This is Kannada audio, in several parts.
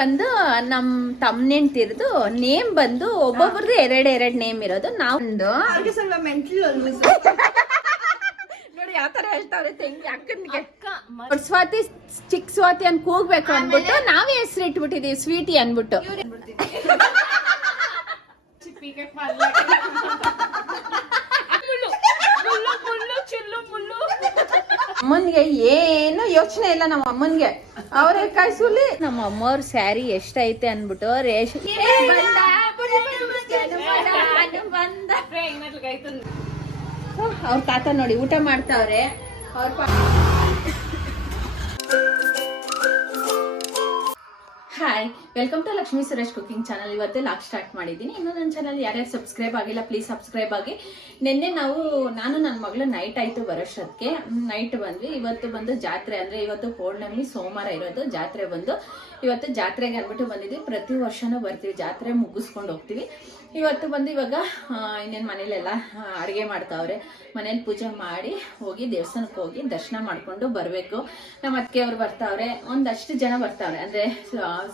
ಬಂದು ನಮ್ ತಮ್ಮನೆಂಟಿರ್ದು ನೇಮ್ ಬಂದು ಒಬ್ಬೊಬ್ರದ್ದು ಎರಡ್ ನೇಮ್ ಇರೋದು. ನಾವೊಂದು ಸ್ವಲ್ಪ ಮೆಂಟಲ್ ನೋಡಿ ಯಾವ ತರ ಹೇಳ್ತಾವ್ರೆ ತಂಗಿ ಅಕ್ಕನಿಗೆ. ಸ್ವಾತಿ ಚಿಕ್ಕ ಸ್ವಾತಿ ಅಂತ ಕೂಗ್ಬೇಕು ಅನ್ಬಿಟ್ಟು ನಾವೇ ಹೆಸರು ಇಟ್ಬಿಟ್ಟಿದೀವಿ ಸ್ವೀಟಿ ಅನ್ಬಿಟ್ಟು. ಅಮ್ಮನ್ಗೆ ಏನು ಯೋಚನೆ ಇಲ್ಲ ನಮ್ಮ ಅಮ್ಮನ್ಗೆ. ಅವ್ರೆ ಕಾಯಿಸುಲಿ ನಮ್ಮ ಅಮ್ಮವ್ರ ಸ್ಯಾರಿ ಎಷ್ಟೈತೆ ಅನ್ಬಿಟ್ಟು ರೇಷನ್ ಅವ್ರ ತಾತ ನೋಡಿ ಊಟ ಮಾಡ್ತಾವ್ರೆ. Hi, welcome to Lakshmi Suresh cooking channel. ಇವತ್ತು ಲಾಗ್ ಸ್ಟಾರ್ಟ್ ಮಾಡಿದ್ದೀನಿ. ಇನ್ನು ನನ್ನ ಚಾನಲ್ ಯಾರ್ಯಾರು ಸಬ್ಸ್ಕ್ರೈಬ್ ಆಗಿಲ್ಲ ಪ್ಲೀಸ್ ಸಬ್ಸ್ಕ್ರೈಬ್ ಆಗಿ. ನಿನ್ನೆ ನಾನು ನನ್ನ ಮಗಳು ನೈಟ್ ಆಯ್ತು ಬರೋಷ್ಟೊತ್ತಿಗೆ. ನೈಟ್ ಬಂದ್ವಿ. ಇವತ್ತು ಬಂದು ಜಾತ್ರೆ, ಅಂದ್ರೆ ಇವತ್ತು ಪೌರ್ಣಮಿ ಸೋಮವಾರ ಇರೋದು. ಜಾತ್ರೆ ಬಂದು ಇವತ್ತು ಜಾತ್ರೆಗೆ ಅಂದ್ಬಿಟ್ಟು ಬಂದಿದ್ವಿ. ಪ್ರತಿ ವರ್ಷನೂ ಬರ್ತೀವಿ, ಜಾತ್ರೆ ಮುಗಿಸ್ಕೊಂಡು ಹೋಗ್ತೀವಿ. ಇವತ್ತು ಬಂದು ಇವಾಗ ಇನ್ನೇನು ಮನೇಲೆಲ್ಲ ಅಡುಗೆ ಮಾಡ್ತಾವ್ರೆ. ಮನೇಲಿ ಪೂಜೆ ಮಾಡಿ ಹೋಗಿ ದೇವಸ್ಥಾನಕ್ಕೆ ಹೋಗಿ ದರ್ಶನ ಮಾಡ್ಕೊಂಡು ಬರಬೇಕು. ನಮ್ಮ ಅತ್ತಿಗೆಯವ್ರು ಬರ್ತಾವ್ರೆ, ಒಂದಷ್ಟು ಜನ ಬರ್ತಾವ್ರೆ. ಅಂದರೆ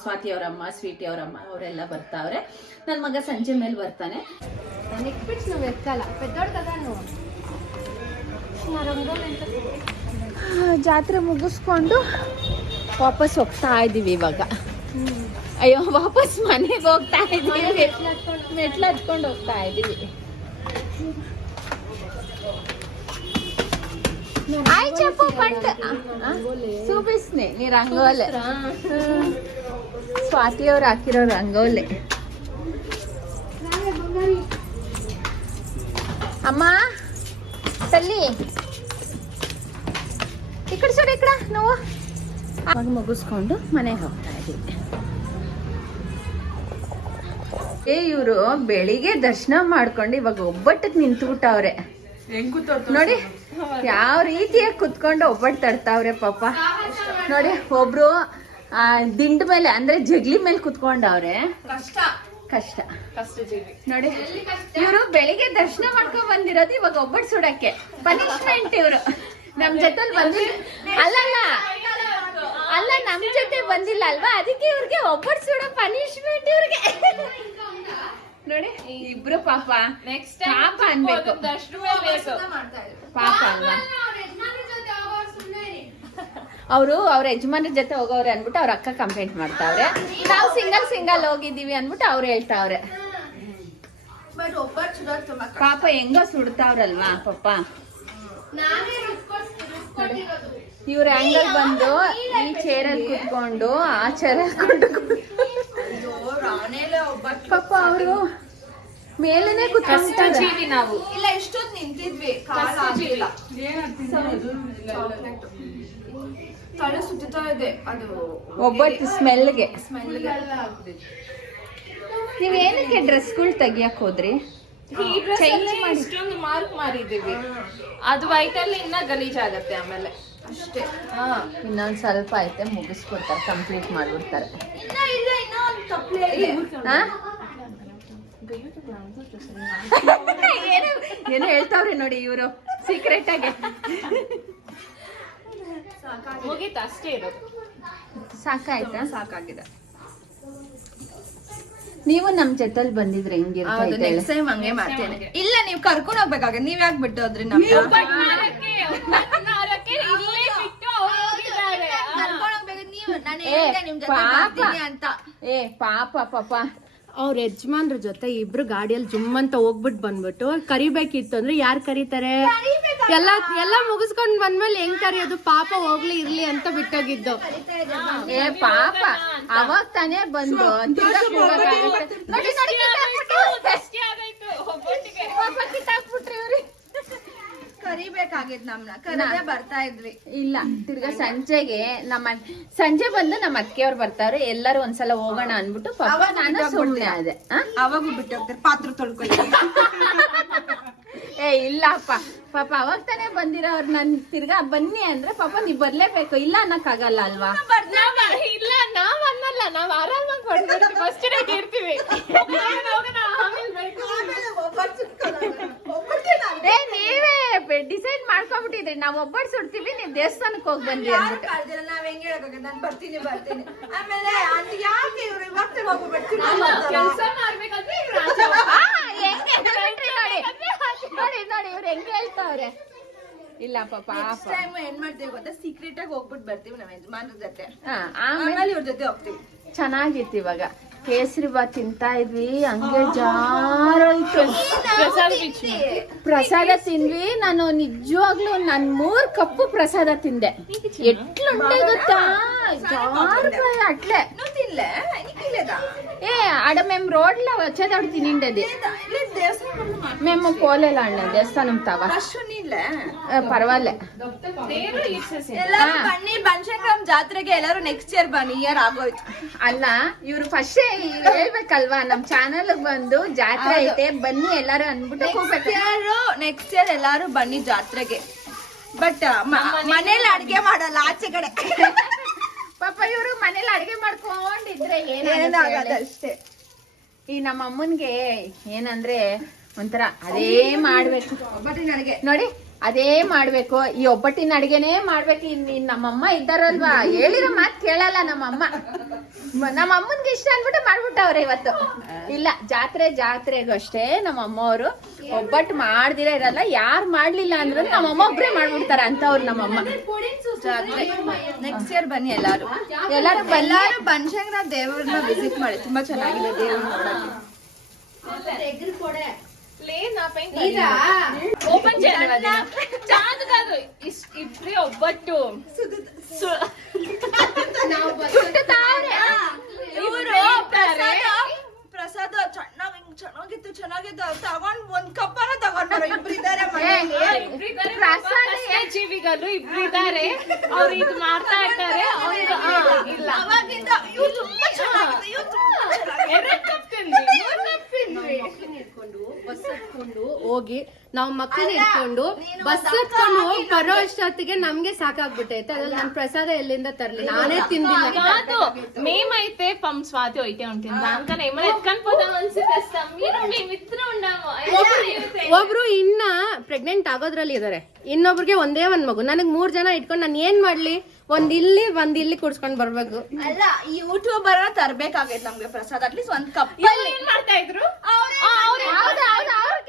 ಸ್ವಾತಿ ಅವರಮ್ಮ, ಸ್ವೀಟಿ ಅವರಮ್ಮ ಅವರೆಲ್ಲ ಬರ್ತಾವ್ರೆ. ನನ್ನ ಮಗ ಸಂಜೆ ಮೇಲೆ ಬರ್ತಾನೆ. ಜಾತ್ರೆ ಮುಗಿಸ್ಕೊಂಡು ವಾಪಸ್ ಹೋಗ್ತಾ ಇದ್ದೀವಿ ಇವಾಗ. ಅಯ್ಯೋ, ವಾಪಸ್ ಮನೆಗೆ ಹೋಗ್ತಾ ಇದ್ದೀವಿ. ಮೆಟ್ಲು ಹತ್ಕೊಂಡು ಹೋಗ್ತಾ ಇದ್ದೀವಿ. ಆಯ್ ಚಪ್ಪು ಪಂಟ್ ಸೂಬಿಸ್ನೆ ನೀ ರಂಗೋಲೆ. ಸ್ವಾತಿಯವ್ರು ಹಾಕಿರೋ ರಂಗೋಲೆ. ಅಮ್ಮ ತಲ್ಲಿ ಈ ಕಡೆ ಸೋಡ, ಈ ಕಡೆ ನಾವು ಮುಗಿಸ್ಕೊಂಡು ಮನೆಗೆ ಹೋಗ್ತಾ ಇದ್ದೀವಿ. ಇವರು ಬೆಳಿಗ್ಗೆ ದರ್ಶನ ಮಾಡ್ಕೊಂಡು ಇವಾಗ ಒಬ್ಬಟ್ಟಕ್ಕೆ ನಿಂತ್ಬಿಟ್ಟವ್ರೆ. ನೋಡಿ ಯಾವ ರೀತಿಯಾಗಿ ಕುತ್ಕೊಂಡು ಒಬ್ಬಟ್ಟು ತಡ್ತಾವ್ರೆ ಪಾಪ. ನೋಡಿ ಒಬ್ರು ದಿಂಡ್ ಮೇಲೆ ಅಂದ್ರೆ ಜಗ್ಲಿ ಮೇಲೆ ಕುತ್ಕೊಂಡವ್ರೆ. ಕಷ್ಟ ನೋಡಿ. ಇವರು ಬೆಳಿಗ್ಗೆ ದರ್ಶನ ಮಾಡ್ಕೊಂಡ್ ಬಂದಿರೋದು ಇವಾಗ ಒಬ್ಬಟ್ಟು ಸುಡಕ್ಕೆ. ಪನಿಷ್ಮೆಂಟ್ ಇವರು ನಮ್ ಜೊತೆ ಬಂದಿಲ್ಲ. ಅಲ್ಲ ನಮ್ ಜೊತೆ ಬಂದಿಲ್ಲ ಅಲ್ವಾ, ಅದಕ್ಕೆ ಇವ್ರಿಗೆ ಒಬ್ಬಟ್ಟು ಸುಡೋ ಪನಿಷ್ಮೆಂಟ್ ಇವ್ರಿಗೆ. ನೋಡಿ ಇಬ್ರು ಪಾಪ ಪಾಪ ಅನ್ಬೇಕು. ಪಾಪ ಅಲ್ವಾ, ಅವರು ಅವ್ರ ಯಜಮಾನ್ರ ಜೊತೆ ಹೋಗೋವ್ರೆ ಅನ್ಬಿಟ್ಟು ಅವ್ರ ಅಕ್ಕ ಕಂಪ್ಲೇಂಟ್ ಮಾಡ್ತಾವ್ರೆ. ನಾವು ಸಿಂಗಲ್ ಹೋಗಿದ್ದೀವಿ ಅನ್ಬಿಟ್ಟು ಅವ್ರು ಹೇಳ್ತಾವ್ರೆ. ಪಾಪ ಹೆಂಗೋ ಸುಡ್ತಾವ್ರಲ್ವಾ ಪಾಪ. ಇವ್ರ ಆಂಗಲ್ ಬಂದು ಈ ಚೇರಲ್ಲಿ ಕುತ್ಕೊಂಡು ಆ ಚೇರಲ್ಲಿ ಪಾಪ ಅವರು ಮೇಲೇನೆ ಕುತ್ಕೊಂಡ್ವಿ. ನಾವು ಇಲ್ಲ ಎಷ್ಟೊತ್ತು ನಿಂತಿದ್ವಿ, ತಲೆ ಸುತ್ತಾ ಇದೆ. ಅದು ಒಬ್ಬಟ್ಟು ಸ್ಮೆಲ್ಗೆ. ನೀವೇನಕ್ಕೆ ಡ್ರೆಸ್ಗಳು ತೆಗಿಯಕ್ ಹೋದ್ರಿ? ಇಷ್ಟೊಂದು ಮಾರ್ಕ್ ಮಾರಿದೀವಿ, ಅದು ವೈಟ್ ಅಲ್ಲಿ ಇನ್ನ ಗಲೀಜಾಗತ್ತೆ ಆಮೇಲೆ ಅಷ್ಟೇ. ಇನ್ನೊಂದ್ ಸ್ವಲ್ಪ ಐತೆ, ಮುಗಿಸ್ಕೊಡ್ತಾರೆ, ಕಂಪ್ಲೀಟ್ ಮಾಡ್ಬಿಡ್ತಾರೆ. ಏನೋ ಹೇಳ್ತಾವ್ರೆ ನೋಡಿ ಇವರು ಸೀಕ್ರೆಟ್ ಆಗಿ. ಮುಗೀತ ಅಷ್ಟೇ ಇರೋದು. ಸಾಕಾಯ್ತಾ? ಸಾಕಾಗಿದೆ. ನೀವು ನಮ್ ಜೊತೆಲಿ ಬಂದಿದ್ರೆ ಹೆಂಗಿರ್ತದೆ? ನೆಕ್ಸ್ಟ್ ಟೈಮ್ ಹಂಗೆ ಮಾಡ್ತೇನೆ. ಇಲ್ಲ, ನೀವು ಕರ್ಕೊಂಡು ಹೋಗ್ಬೇಕಾಗ ನೀವ್ ಯಾಕೆ ಬಿಟ್ಟು ಹೋದ್ರಿ? ಪಾಪ ಅವ್ರ ಯಜಮಾನ್ರ ಜೊತೆ ಇಬ್ರು ಗಾಡಿಯಲ್ಲಿ ಜುಮ್ ಅಂತ ಹೋಗ್ಬಿಟ್ಟು ಬಂದ್ಬಿಟ್ಟು ಕರಿಬೇಕಿತ್ತು ಅಂದ್ರೆ ಯಾರು ಕರೀತಾರೆ? ಎಲ್ಲ ಮುಗಿಸ್ಕೊಂಡ್ ಬಂದ್ಮೇಲೆ ಹೆಂಗ್ ಕರಿಯೋದು? ಪಾಪ ಹೋಗ್ಲಿ ಇರ್ಲಿ ಅಂತ ಬಿಟ್ಟೋಗಿದ್ದು. ಪಾಪ ಅವಾಗ ತಾನೇ ಬಂದು ಕರಿಬೇಕಾಗಿದ್ ನಮ್ನ ಕರೆದೇ ಬರ್ತಾ ಇದ್ವಿ. ಇಲ್ಲ, ತಿರ್ಗಾ ಸಂಜೆ ಬಂದು ನಮ್ಮ ಅತ್ತಿಗೆಯವ್ರು ಬರ್ತಾರೆ. ಎಲ್ಲರೂ ಒಂದ್ಸಲ ಹೋಗೋಣ ಅನ್ಬಿಟ್ಟು ಪಾಪ ನಾನು ಸುಮ್ಮನೆ ಅದೇ. ಅವಾಗೂ ಬಿಟ್ಟು ಹೋಗ್ತಾರೆ, ಪಾತ್ರ ತೊಳ್ಕೊಳ್ಳಿ. ಇಲ್ಲಪ್ಪ ಪಾಪ ಅವಾಗ ತಾನೇ ಬಂದಿರೋರು. ನನ್ ತಿರ್ಗಾ ಬನ್ನಿ ಅಂದ್ರೆ ಪಾಪ ನೀವ್ ಬರ್ಲೇಬೇಕು. ಇಲ್ಲ ಅನ್ನಕ್ ಆಗಲ್ಲ ಅಲ್ವಾ? ಇಲ್ಲ, ನಾವ್ ಅನ್ನಲ್ಲ, ನಾವ್ ಆರಾಮಾಗಿ ಇರ್ತೀವಿ. ನೀವೇ ಡಿಸೈಡ್ ಮಾಡ್ಕೊಂಡ್ಬಿಟ್ಟಿದ್ರಿ ನಾವ್ ಒಬ್ಬಟ್ಟು ಸುಡ್ತೀವಿ ನೀವ್ ದೇವಸ್ಥಾನಕ್ಕೆ ಹೋಗಿ ಬನ್ರಿ ಅಂದ್ಬಿಟ್ಟು. ನಾವ್ ಹೆಂಗ್ ಹೇಳಕ್ಕಾಗತ್ತೆ? ನಾನ್ ಬರ್ತೀನಿ ಆಮೇಲೆ ಅದು ಯಾಕೆ ಇವ್ರು ಇವಾಗ ಹೋಗ್ಬಿಡ್ತೀನಿ ಕೆಲಸ ಮಾಡ್ಬೇಕಂದ್ರೆ ಇವ್ರು ಆಚೆ ಆ, ಹೆಂಗೆ ಹೇಳ್ಬಿಟ್ರಿ ನೋಡಿ ನೋಡಿ ನೋಡಿ ಇವ್ರು ಹೆಂಗ್ ಹೇಳ್ತಾವ್ರೆ. ಇಲ್ಲ ಪಾಪ ನೆಕ್ಸ್ಟ್ ಟೈಮ್ ಏನ್ ಮಾಡ್ತೀವಿ ಗೊತ್ತಾ, ಸೀಕ್ರೆಟ್ ಆಗಿ ಹೋಗ್ಬಿಟ್ಟು ಬರ್ತೀವಿ ನಾವ್ ಯಜಮಾನ್ರ ಜೊತೆ, ಆಮೇಲೆ ಆಮೇಲೆ ಇವ್ರ ಜೊತೆ ಹೋಗ್ತೀವಿ. ಚೆನ್ನಾಗಿತ್ತು. ಇವಾಗ ಕೇಸರಿ ಬಾತ್ ತಿಂತಾ ಇದ್ವಿ, ಹಂಗೆ ಜಾರೋಯ್ತು. ಪ್ರಸಾದ ತಿಂದ್ವಿ. ನಾನು ನಿಜವಾಗ್ಲೂ ನನ್ 3 ಕಪ್ಪು ಪ್ರಸಾದ ತಿಂದೆ. ಎಟ್ಲುಂಟೆ ಗೊತ್ತಾ, ಜಾರ್ಕಾಯಿ ಅಟ್ಲೆ నువ్వు తినలే నీకు లేదా ఏ ఆడ మేము రోడ్లో వచ్చేటప్పుడు తినిండేది. లేదు దేవస్థానం మేము పోలేలా అన్న దేవస్థానం తవా రష్ ఉన్నిಲ್ಲ పర్వాలే. ದೇವ್ರು ಇರ್ಸೆ ಎಲ್ಲರೂ ಬನ್ನಿ ಬನಶಂಕರಂ ಜಾತ್ರೆಗೆ ಎಲ್ಲರೂ ನೆಕ್ಸ್ಟ್ ಇಯರ್ ಬನ್ನಿ. ಇಯರ್ ಆಗೋಯ್ತು ಅಲ್ಲ ಇವ್ರು ಫಸ್ಟ್ ಹೇಳ್ಬೇಕಲ್ವಾ ನಮ್ ಚಾನಲ್ ಬಂದು ಜಾತ್ರೆ ಐತೆ ಬನ್ನಿ ಎಲ್ಲಾರು ಅನ್ಬಿಟ್ಟು ಹೋಗ್ಬೇಕು. ನೆಕ್ಸ್ಟ್ ಇಯರ್ ಎಲ್ಲಾರು ಬನ್ನಿ ಜಾತ್ರೆಗೆ. ಬಟ್ ಮನೇಲಿ ಅಡ್ಗೆ ಮಾಡಲ್ಲ, ಆಚೆ ಕಡೆ. ಪಾಪ ಇವ್ರು ಮನೇಲಿ ಅಡಿಗೆ ಮಾಡ್ಕೊಂಡಿದ್ರೆ ಏನಾಗಲ್ಲ ಅಷ್ಟೇ. ಈ ನಮ್ಮ ಅಮ್ಮನ್ಗೆ ಏನಂದ್ರೆ ಒಂಥರ ಅದೇ ಮಾಡ್ಬೇಕು. ಒಬ್ಬಟ್ಟಿನ ಅಡ್ಗೆ ನೋಡಿ ಅದೇ ಮಾಡ್ಬೇಕು, ಈ ಒಬ್ಬಟ್ಟಿನ ಅಡಿಗೆನೇ ಮಾಡ್ಬೇಕು. ಇನ್ ನಮ್ಮಮ್ಮ ಇದ್ದಾರಲ್ವಾ, ಹೇಳಿರೋ ಮಾತ್ ಕೇಳಲ್ಲ ನಮ್ಮಮ್ಮ. ನಮ್ಮ ಅಮ್ಮನ್ಗೆ ಇಷ್ಟ ಅನ್ಬಿಟ್ಟು ಮಾಡ್ಬಿಟ್ಟವ್ರೆ ಇವತ್ತು. ಇಲ್ಲ ಜಾತ್ರೆಗೂ ಅಷ್ಟೇ ನಮ್ಮ ಅಮ್ಮವ್ರು ಒಬ್ಬಟ್ಟು ಮಾಡ್ದಿರ ಇರಲ್ಲ. ಯಾರು ಮಾಡ್ಲಿಲ್ಲ ಅಂದ್ರು ನಮ್ಮಮ್ಮ ಒಬ್ರೇ ಮಾಡ್ಬಿಡ್ತಾರ ಅಂತವ್ರು ನಮ್ಮಮ್ಮ. ನೆಕ್ಸ್ಟ್ ಇಯರ್ ಬನ್ನಿ ಎಲ್ಲಾರು ಎಲ್ಲಾರು ಬನಶಂಕರ ದೇವ್ರನ್ನ ವಿಸಿಟ್ ಮಾಡಿ, ತುಂಬಾ ಚೆನ್ನಾಗಿದೆ ದೇವ್ರ ನೋಡಕ್ಕೆ. ఓపెన్ చేయాలి చాదు కాదు ఇప్పుడే ఒబ్బట్టు ಪ್ರಸಾದ ಚೆನ್ನಾಗಿತ್ತು ತಗೊಂಡ್ ಒಂದ್ ಕಪ್ಪನ ತಗೊಂಡ್ಬಾರ. ಇಬ್ರಿದ್ದಾರೆ ಜೀವಿಗಳು ಇಬ್ರಿದ್ದಾರೆ, ಅವ್ರು ಇದು ಮಾಡ್ತಾ ಇರ್ತಾರೆ. ಇಲ್ಲ ಅವಾಗಿಂದ ಇವ್ರು ತುಂಬಾ ಚೆನ್ನಾಗಿದೆ, ಇವ್ರು ತುಂಬಾ ಬಸ್ ಹತ್ಕೊಂಡು ಹೋಗಿ ನಾವು ಮಕ್ಕಳನ್ನ ಇಟ್ಕೊಂಡು ಬಸ್ ಹತ್ಕೊಂಡು ಹೋಗಿ ಬರೋ ಅಷ್ಟೊತ್ತಿಗೆ ನಮ್ಗೆ ಸಾಕಾಗ್ಬಿಟ್ಟೈತೆ. ಅದ್ರಲ್ಲಿ ನನ್ ಪ್ರಸಾದ ఎల్లిందో తరలి నానే తిందిಲ್ಲ. కాదు మేమైతే పం స్వాతి అయితే ఉంటుంది దానికన్నా ఏమైనా ఎత్తుకొని పోదాం అనిపిస్తాం. మీరు మేమిద్దరం ఉన్నాము. ಒಬ್ರು ಇನ್ನ ಪ್ರೆಗ್ನೆಂಟ್ ಆಗೋದ್ರಲ್ಲಿ ಇದಾರೆ, ಇನ್ನೊಬ್ರಿಗೆ ಒಂದೇ ಒಂದ್ ಮಗು. ನನಗ್ 3 ಜನ ಇಟ್ಕೊಂಡು ನಾನು ಏನ್ ಮಾಡ್ಲಿ? ಒಂದ್ ಇಲ್ಲಿ ಕುಡ್ಸ್ಕೊಂಡ್ ಬರ್ಬೇಕು. ಅಲ್ಲ, ಈ ಯೂಟ್ಯೂಬರ್ ತರ್ಬೇಕಾಗೈತೆ ನಮ್ಗೆ ಪ್ರಸಾದ. ಅಟ್ಲೀಸ್ಟ್ ಒಂದ್ ಕಪ್ ಏನ್ ಮಾಡ್ತಾ ಇದ್ರು? ಅವ್ರು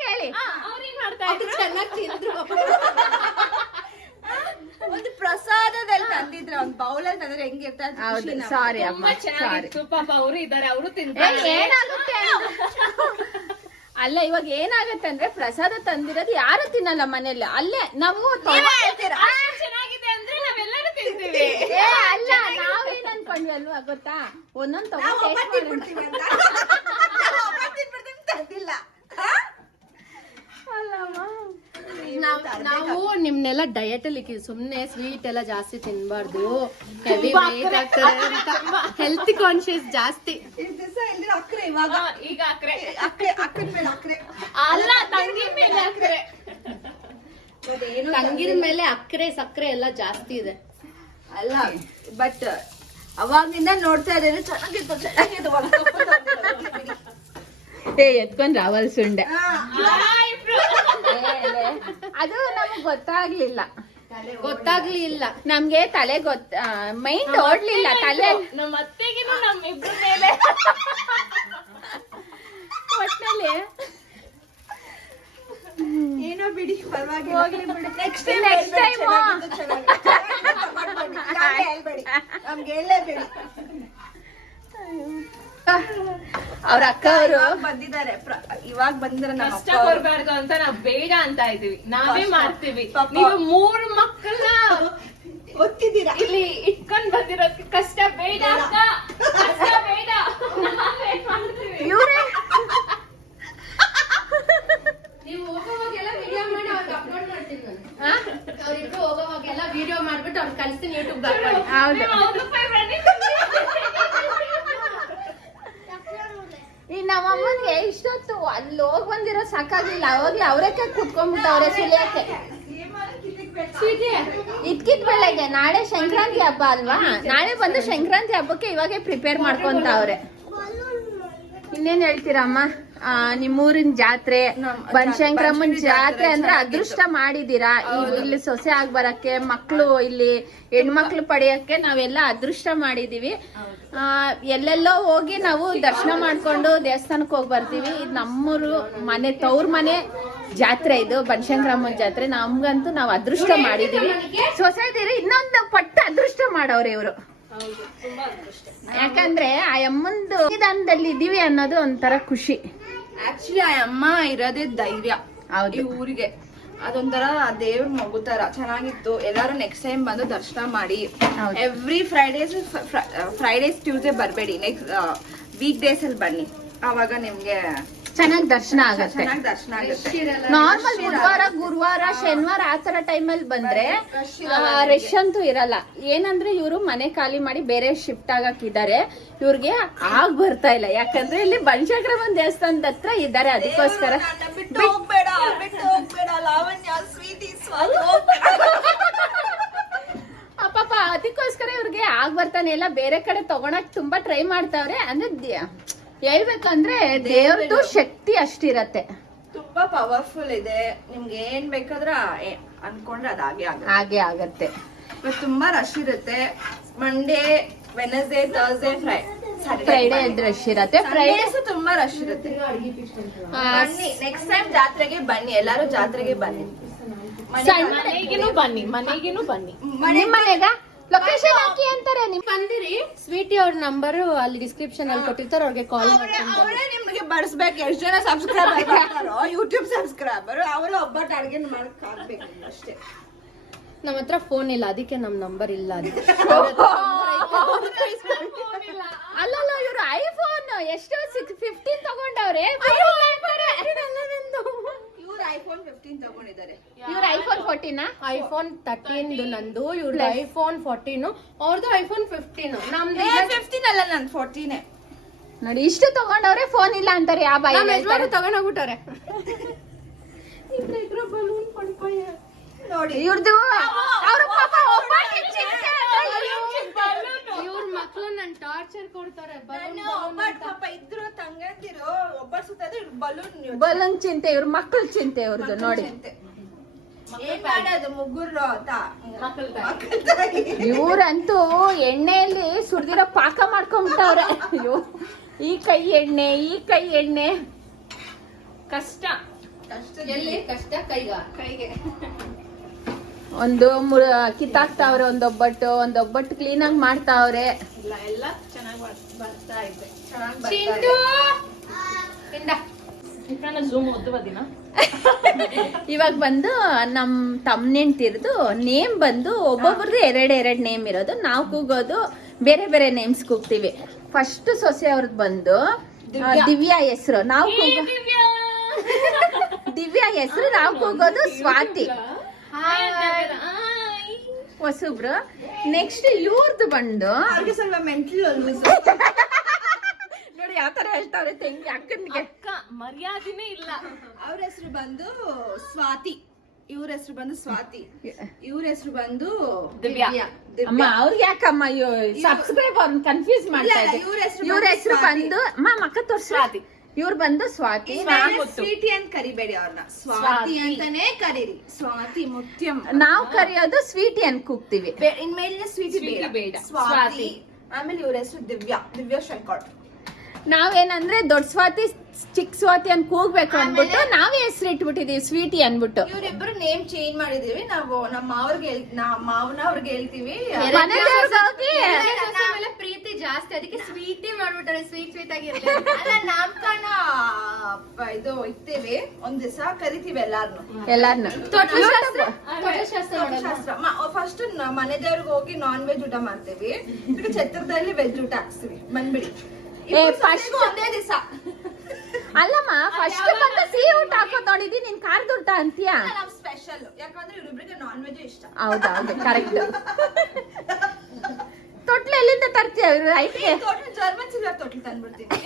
ಕೇಳಿ ಅವ್ರೇನ್ ಮಾಡ್ತಾ ಇದ್ರು? ಚೆನ್ನಾಗಿ ತಿಂದ್ರು. ಒಂದು ಪ್ರಸಾದದಲ್ಲಿ ತಂದಿದ್ರೆ, ಒಂದ್ ಬೌಲಲ್ಲಿ ತಂದ್ರೆ ಹೆಂಗಿರ್ತಾರೆ. ಹೌದು, ಸಾರಿ ಅಮ್ಮ, ತುಂಬಾ ಚೆನ್ನಾಗಿತ್ತು. ಪಾಪ ಅವರು ಇದಾರೆ, ಅವರು ತಿಂತಾರೆ. ಏನಾಗುತ್ತೆ ಅಲ್ಲ ಇವಾಗ ಏನಾಗತ್ತೆ ಅಂದ್ರೆ ಪ್ರಸಾದ ತಂದಿರೋದು ಯಾರು ತಿನ್ನಲ್ಲ ಮನೇಲಿ. ಅಲ್ಲೇ ನಾವು ಚೆನ್ನಾಗಿದೆ ಅಂದ್ರೆ ನಾವೆಲ್ಲರೂ ತಿಂತೀವಿ. ಅಲ್ಲ ನಾವೇನ್ ಅನ್ಕೊಂಡ್ವಿ ಅಲ್ವಾ ಗೊತ್ತಾ, ಒಂದೊಂದ್ ತಗೊಂಡು ತಂದಿಲ್ಲ. ನಾವು ನಿಮ್ನೆಲ್ಲ ಡಯಟ್ ಅಲ್ಲಿ ಸುಮ್ನೆ ಸ್ವೀಟ್ ಎಲ್ಲ ಜಾಸ್ತಿ ತಿನ್ಬಾರ್ದು, ಹೆವಿ ವೇಟ್ ಆಗ್ತದೆ ಅಂತ ಹೆಲ್ತ್ ಕಾನ್ಶಿಯಸ್ ಜಾಸ್ತಿ. ಅಕ್ರೆ ಇವಾಗ ಈಗ ಅಕ್ರೆ ಅಕ್ಕನ ಮೇಲೆ ಅಕ್ರೆ ಅಲ್ಲ, ತಂಗಿ ಮೇಲೆ ಅಕ್ರೆ. ತಂಗಿನ ಮೇಲೆ ಅಕ್ರೆ ಸಕ್ಕರೆ ಎಲ್ಲ ಜಾಸ್ತಿ ಇದೆ. ಅಲ್ಲ ಬಟ್ ಅವಾಗಿಂದ ನೋಡ್ತಾ ಇದ್ದೇನೆ, ಚೆನ್ನಾಗಿತ್ತು ಒಂದ್ ಕಪ್ ತಂದಿರೋದು. ಎತ್ಕೊಂಡ್ ರಾವಲ್ ಸುಂಡೆ ಅದು ನಮಗ್ ಗೊತ್ತಾಗ್ಲಿಲ್ಲ. ನಮ್ಗೆ ತಲೆ ಮೈಂಡ್ ಓಡ್ಲಿಲ್ಲ ತಲೆ. ನಮ್ಮ ಅತ್ತೆಗಿನ ನಮ್ಮ ಇಬ್ರ ಮೇಲೆ ಒಟ್ನಲ್ಲಿ ಏನೋ ಬಿಡಿ, ಪರವಾಗಿಲ್ಲ. ನೆಕ್ಸ್ಟ್ ಟೈಮ್ ಹೇಳ್ಬೇಡಿ, ನಮ್ಗೆ ಹೇಳಲೇಬೇಡಿ. ಅವ್ರ ಅಕ್ಕ ಅವರು ಬಂದಿದ್ದಾರೆ, ಇವಾಗ ಬಂದಿರ ನಮ್ಮ ಕಷ್ಟ ಕೊಡ್ಬಾರ್ದು ಅಂತ ನಾವ್ ಬೇಡ ಅಂತ ಇದೀವಿ. ನಾವೇ ಮಾಡ್ತೀವಿ. ನೀವು 3 ಮಕ್ಕಳನ್ನ ಗೊತ್ತಿದ್ದೀರಾ ಇಲ್ಲಿ ಇಟ್ಕೊಂಡ್ ಬಂದಿರೋದಕ್ಕೆ ಕಷ್ಟ ಬೇಡ ಅಕ್ಕ, ಕಷ್ಟ ಬೇಡ. ನಾವೇ ಮಾಡ್ತೀವಿ. ಇವ್ರೆ ನೀವು ಹೋಗೋವಾಗೆಲ್ಲ ವಿಡಿಯೋ ಮಾಡಿ ಅವ್ರಿಗೆ ಅಪ್ಲೋಡ್ ಮಾಡ್ತೀನಿ ನಾನು. ಅವ್ರಿಬ್ರು ಹೋಗೋವಾಗೆಲ್ಲ ವಿಡಿಯೋ ಮಾಡ್ಬಿಟ್ಟು ಅವ್ರಿಗೆ ಕಳಿಸ್ತೀನಿ ಯೂಟ್ಯೂಬ್ ಹಾಕೊಳ್ಳಿ. ಹೌದು. ನೀವು ಅವ್ರ ರೂಪಾಯಿ ಬನ್ನಿ. ಈ ನಮ್ಮಮ್ಮನ್ಗೆ ಇಷ್ಟೊತ್ತು ಅಲ್ಲಿ ಹೋಗ್ ಬಂದಿರೋ ಸಾಕಾಗಿಲ್ಲ. ಅವಾಗ್ಲೇ ಅವರಕ್ಕೆ ಕುತ್ಕೊಂಡ್ಬಿಟ್ಟವ್ರೆ ಸುಲಿಯಕ್ಕೆ. ಇದ್ಕಿದ್ ಬೆಳಗ್ಗೆ ನಾಳೆ ಸಂಕ್ರಾಂತಿ ಹಬ್ಬ ಅಲ್ವಾ, ನಾಳೆ ಬಂದು ಸಂಕ್ರಾಂತಿ ಹಬ್ಬಕ್ಕೆ ಇವಾಗೆ ಪ್ರಿಪೇರ್ ಮಾಡ್ಕೊಂತಾವ್ರೆ. ಇನ್ನೇನ್ ಹೇಳ್ತೀರಮ್ಮ? ನಿಮ್ಮೂರಿನ ಜಾತ್ರೆ ಬನಶಂಕರಮ್ಮನ ಜಾತ್ರೆ ಅಂದ್ರೆ ಚೆನ್ನಾಗಿತ್ತು. ಅದೃಷ್ಟ ಮಾಡಿದೀರಾ. ಇಲ್ಲಿ ಸೊಸೆ ಆಗ್ ಬರಕ್ಕೆ, ಮಕ್ಳು ಇಲ್ಲಿ ಹೆಣ್ಮಕ್ಳು ಪಡೆಯಕ್ಕೆ ನಾವೆಲ್ಲ ಅದೃಷ್ಟ ಮಾಡಿದೀವಿ. ಎಲ್ಲೆಲ್ಲೋ ಹೋಗಿ ನಾವು ದರ್ಶನ ಮಾಡ್ಕೊಂಡು ದೇವಸ್ಥಾನಕ್ಕೆ ಹೋಗಿ ಬರ್ತೀವಿ. ಇದು ನಮ್ಮೂರು ಮನೆ, ತವ್ರ ಮನೆ ಜಾತ್ರೆ, ಇದು ಬನಶಂಕರಮ್ಮನ ಜಾತ್ರೆ. ನಮ್ಗಂತೂ ನಾವು ಅದೃಷ್ಟ ಮಾಡಿದೀವಿ. ಸೊಸೈಟಿರಿ ಇನ್ನೊಂದು ಪಟ್ಟ ಅದೃಷ್ಟ ಮಾಡವ್ರೆ ಇವರು. ಯಾಕಂದ್ರೆ ಆ ಅಮ್ಮಂದು ನಿಧಾನದಲ್ಲಿ ಇದೀವಿ ಅನ್ನೋದು ಒಂಥರ ಖುಷಿ. ಆಕ್ಚುಲಿ ಆ ಅಮ್ಮ ಇರೋದೇ ಧೈರ್ಯ ಹೌದು. ಈ ಊರಿಗೆ. ಅದೊಂಥರ ದೇವ್ರ ಮಗು ತರ ಚೆನ್ನಾಗಿತ್ತು. ಎಲ್ಲಾರು ನೆಕ್ಸ್ಟ್ ಟೈಮ್ ಬಂದು ದರ್ಶನ ಮಾಡಿ. ಹೌದು. ಎವ್ರಿ ಫ್ರೈಡೇಸ್ ಟ್ಯೂಸ್ಡೇ ಬರ್ಬೇಡಿ, ನೆಕ್ಸ್ಟ್ ವೀಕ್ ಡೇಸ್ ಅಲ್ಲಿ ಬನ್ನಿ. ಆವಾಗ ನಿಮ್ಗೆ ಚೆನ್ನಾಗಿ ದರ್ಶನ ಆಗತ್ತೆ. ಚೆನ್ನಾಗಿ ದರ್ಶನ ಆಗುತ್ತೆ. ನಾರ್ಮಲ್ ಬುಧವಾರ, ಗುರುವಾರ, ಶನಿವಾರ ಆತರ ಟೈಮಲ್ಲಿ ಬಂದ್ರೆ ರಶ್ ಅಂತೂ ಇರಲ್ಲ. ಏನಂದ್ರೆ ಇವರು ಮನೆ ಖಾಲಿ ಮಾಡಿ ಬೇರೆ ಶಿಫ್ಟ್ ಆಗಕ್ಕಿದ್ದಾರೆ. ಇವ್ರಿಗೆ ಆಗ್ ಬರ್ತಾ ಇಲ್ಲ, ಯಾಕಂದ್ರೆ ಇಲ್ಲಿ ಬನಶಂಕರಮ್ಮನ ದೇವಸ್ಥಾನದ ಹತ್ರ ಇದ್ದಾರೆ. ಅದಕ್ಕೋಸ್ಕರ ಬಿಟ್ಟು ಹೋಗ್ಬೇಡ ಲಾವಣ್ಯ, ಸ್ವೀಟಿ, ಸ್ವಾತಿ ಹೋಗ್ಬೇಡ. ಪಾಪ ಅದಕ್ಕೋಸ್ಕರ ಇವ್ರಿಗೆ ಆಗ್ ಬರ್ತಾನೆ ಇಲ್ಲ. ಬೇರೆ ಕಡೆ ತಗೊಳಕ್ ತುಂಬಾ ಟ್ರೈ ಮಾಡ್ತಾವ್ರೆ. ಅಂದ್ರೆ ಹೇಳ್ಬೇಕಂದ್ರೆ ದೇವ್ರದ್ದು ಶಕ್ತಿ ಅಷ್ಟಿರತ್ತೆ. ತುಂಬಾ ಪವರ್ಫುಲ್ ಇದೆ. ನಿಮ್ಗೆ ಏನ್ ಬೇಕಾದ್ರ ಅನ್ಕೊಂಡ್ರೆ ಅದಾಗೆ ಹಾಗೆ ಆಗತ್ತೆ. ಇವತ್ತು ತುಂಬಾ ರಶ್ ಇರುತ್ತೆ. Monday, Wednesday, Thursday, Friday rush ಇರತ್ತೆ. ಫ್ರೈಡೇಸ್ ತುಂಬಾ ರಶ್ ಇರುತ್ತೆ. ಬನ್ನಿ ನೆಕ್ಸ್ಟ್ ಟೈಮ್ ಜಾತ್ರೆಗೆ ಬನ್ನಿ, ಎಲ್ಲಾರು ಜಾತ್ರೆಗೆ ಬನ್ನಿ. ಮನೆಗೇನು ಬನ್ನಿ. ನಿಮ್ ಮನೆಗ ಲೊಕೇಶನ್ ಹಾಕಿ ಅಂತಾರೆ. ನಿಮ್ ಬಂದಿರಿ. ಸ್ವೀಟಿ ಅವ್ರ ನಂಬರ್ ಅಲ್ಲಿ ಡಿಸ್ಕ್ರಿಪ್ಷನ್ ಅಲ್ಲಿ ಕೊಟ್ಟಿರ್ತಾರೆ, ಅವ್ರಿಗೆ ಕಾಲ್ ಮಾಡ್ಕೊಂಡು ಅವರೇ ನಿಮ್ಗೆ ಬಡಿಸ್ಬೇಕು. ಎಷ್ಟು ಜನ ಸಬ್ಸ್ಕ್ರೈಬರ್ ಮಾಡ್ತಾರೋ ಯೂಟ್ಯೂಬ್ ಸಬ್ಸ್ಕ್ರೈಬರ್, ಅವರು ಒಬ್ಬಟ್ಟು ಅಡ್ಗೆ ಮಾಡಕ್ ಆಗ್ಬೇಕು ಅಷ್ಟೇ. ನಮ್ಮ ಹತ್ರ ಫೋನ್ ಇಲ್ಲ, ಅದಕ್ಕೆ ನಮ್ ನಂಬರ್ ಇಲ್ಲ. ಅದಕ್ಕೆ ಅಲ್ಲಲ್ಲ, ಇವ್ರು ಐಫೋನ್ ಎಷ್ಟು 15 ತಗೊಂಡವ್ರೆ. ಇವ್ರು ಐಫೋನ್ 15 ತಗೊಂಡಿದ್ದಾರೆ. ಇವ್ರ ಐಫೋನ್ 14 ಐಫೋನ್ 13 ನಂದು, ಇವ್ರದ್ದು ಐಫೋನ್ 14, ಅವ್ರದ್ದು ಐಫೋನ್ 15. ನಮ್ದು 15 ಅಲ್ಲ, ನನ್ 14. ನೋಡಿ, ಇಷ್ಟು ತಗೊಂಡವ್ರೆ, ಫೋನ್ ಇಲ್ಲ ಅಂತಾರೆ. ಯಾವ ಬಾಯಿ ಹೇಳ್ತಾರೆ? ತಗೊಂಡೋಗ್ಬಿಟ್ಟಾರೆ ನೋಡಿ ಇವ್ರದ್ದು ಅವ್ರ ಪಾಪ ಒಬ್ಬಾಟಿ ಚಿಂತೆ ಅಂದ್ರೆ ಇವ್ರ ಮಕ್ಳು ನನ್ ಟಾರ್ಚರ್ ಕೊಡ್ತಾರೆ. ಒಬ್ಬಟ್ಟು ಪಾಪ ಇದ್ರು ತಂಗಂದಿರು ಒಬ್ಬಟ್ಟು ಸುತ್ತಿದ್ರೆ ಬಲೂನ್ ಚಿಂತೆ, ಇವ್ರ ಮಕ್ಕಳ ಚಿಂತೆ ಇವ್ರದ್ದು. ನೋಡಿ, ಏನ್ ಮಾಡೋದು ಮುಗ್ಗುರು ಅಂತ ಇವ್ರಂತೂ ಎಣ್ಣೆಯಲ್ಲಿ ಸುಡ್ದಿರೋ ಪಾಕ ಮಾಡ್ಕೊಂಡ್ಬಿಟ್ಟವ್ರೆ. ಅಯ್ಯೋ, ಈ ಕೈ ಎಣ್ಣೆ ಕಷ್ಟ. ಎಲ್ಲಿ ಕಷ್ಟ ಕೈಗೆ ಒಂದು ಕಿತ್ತಾಕ್ತಾವ್ರೆ. ಒಂದೊಬ್ಬಟ್ಟು ಕ್ಲೀನ್ ಆಗಿ ಮಾಡ್ತಾವ್ರೆ. ಎಲ್ಲ ಚೆನ್ನಾಗಿ ಬರ್ತಾ ಇದೆ. ಚಿಂಟು ಝೂಮ್ ಓದುವ ದಿನ ಇವಾಗ ಬಂದು ನಮ್ ತಮ್ಮನೆಂಟಿರ್ದು ನೇಮ್ ಬಂದು ಒಬ್ಬೊಬ್ರದ್ದು ಎರಡ್ ನೇಮ್ ಇರೋದು. ನಾವು ಕೂಗೋದು ಬೇರೆ ಬೇರೆ ನೇಮ್ಸ್ ಕೂಗ್ತೀವಿ. ಫಸ್ಟ್ ಸೊಸೆ ಅವ್ರದ್ದು ಬಂದು ದಿವ್ಯಾ ಹೆಸರು. ನಾವು ದಿವ್ಯಾ ಹೆಸರು, ನಾವು ಕೂಗೋದು ಸ್ವಾತಿ ಹೊಸಬ್ರು. ನೆಕ್ಸ್ಟ್ ಇವ್ರದ್ದು ಬಂದು ಅವ್ರಿಗೆ ಸ್ವಲ್ಪ ಮೆಂಟಲ್ ನೋಡಿ ಯಾವ ತರ ಹೇಳ್ತಾವ್ರೆ ತಂಗಿ ಅಕ್ಕನ್ಗೆ. ಅಕ್ಕ ಮರ್ಯಾದಿನೇ ಇಲ್ಲ. ಅವ್ರ ಹೆಸರು ಬಂದು ಸ್ವಾತಿ, ಇವ್ರ ಹೆಸರು ಬಂದು ಸ್ವಾತಿ, ಇವ್ರ ಹೆಸರು ಬಂದು ದಿವ್ಯಾ. ಅಮ್ಮ ಅವ್ರಿಗೆ ಯಾಕಮ್ಮ ಸಬ್ಸ್ಕ್ರೈಬ್ ಅವ್ರನ್ನ ಕನ್ಫ್ಯೂಸ್ ಮಾಡ್ತಾ ಇದ್ದಾರೆ. ಇವ್ರ ಹೆಸರು ಬಂದು ಅಕ್ಕ ತೋರ್ಸ್ವಾತಿ. ಇವ್ರು ಬಂದು ಸ್ವಾತಿ. ಸ್ವೀಟಿ ಅಂತ ಕರಿಬೇಡಿ ಅವ್ರನ್ನ, ಸ್ವಾತಿ ಅಂತಾನೆ ಕರೀರಿ. ಸ್ವಾತಿ ಮುತ್ಯಂ. ನಾವು ಕರೆಯೋದು ಸ್ವೀಟಿ ಅಂತ ಕೂಗ್ತೀವಿ. ಇನ್ಮೇಲಿನ ಸ್ವೀಟಿ ಬೇಡ, ಸ್ವಾತಿ. ಆಮೇಲೆ ಇವ್ರ ಹೆಸರು ದಿವ್ಯಾ ಶಂಕರ್. ನಾವೇನಂದ್ರೆ ದೊಡ್ಡ ಸ್ವಾತಿ ಚಿಕ್ಕ ಸ್ವಾತಿ ಅಂತ ಕೂಗ್ಬೇಕು ಅನ್ಬಿಟ್ಟು ನಾವೇ ಹೆಸರು ಇಟ್ಬಿಟ್ಟಿದೀವಿ ಸ್ವೀಟಿ ಅನ್ಬಿಟ್ಟು. ಇವ್ರಿಬ್ರು ನೇಮ್ ಚೇಂಜ್ ಮಾಡಿದೀವಿ ನಾವು. ನಮ್ಮ ಮಾವನ ಅವ್ರಿಗೆ ಹೇಳ್ತೀವಿ. ಪ್ರೀತಿ ಜಾಸ್ತಿ, ಅದಕ್ಕೆ ಸ್ವೀಟಿ ಮಾಡ್ಬಿಟ್ಟಾರೆ. ಸ್ವೀಟ್ ಆಗಿರ್ಲಿ. ಅಲ್ಲ, ನಾಮಕರಣ ಇದು ಇರ್ತೇವೆ, ಒಂದ್ ದಿವಸ ಕರಿತೀವಿ ಎಲ್ಲಾರ್ನು. ಶಾಸ್ತ್ರ ಫಸ್ಟ್ ಮನೆ ದೇವ್ರಿಗೆ ಹೋಗಿ ನಾನ್ ವೆಜ್ ಊಟ ಮಾಡ್ತೀವಿ. ಈಗ ಛತ್ರದಲ್ಲಿ ವೆಜ್ ಊಟ ಹಾಕ್ಸ್ತೀವಿ. ಬಂದ್ಬಿಡಿ ಒಂದೇ ದಿವಸ. ಅಲ್ಲಮ್ಮ, ಫಸ್ಟ್ ಬಂದು ಸಿಹಿ ಊಟ ಹಾಕೋದ್ ನೋಡಿದಿ, ನೀನ್ ಖಾರದ ಊಟ ಅಂತೀಯ. ನಾವು ಸ್ಪೆಷಲ್, ಯಾಕಂದ್ರೆ ಇವ್ರಿಬ್ರಿಗೆ ನಾನ್ ವೆಜ್ ಇಷ್ಟ. ಹೌದೌದು, ಕರೆಕ್ಟ್. ತೊಟ್ಲು ಎಲ್ಲಿಂದ ತರ್ತೀಯ? ಐಟಿಗೆ ಜರ್ಮನ್ ಸಿಲ್ವರ್ ತೊಟ್ಲು ತಂದ್ಬಿಡ್ತೀನಿ.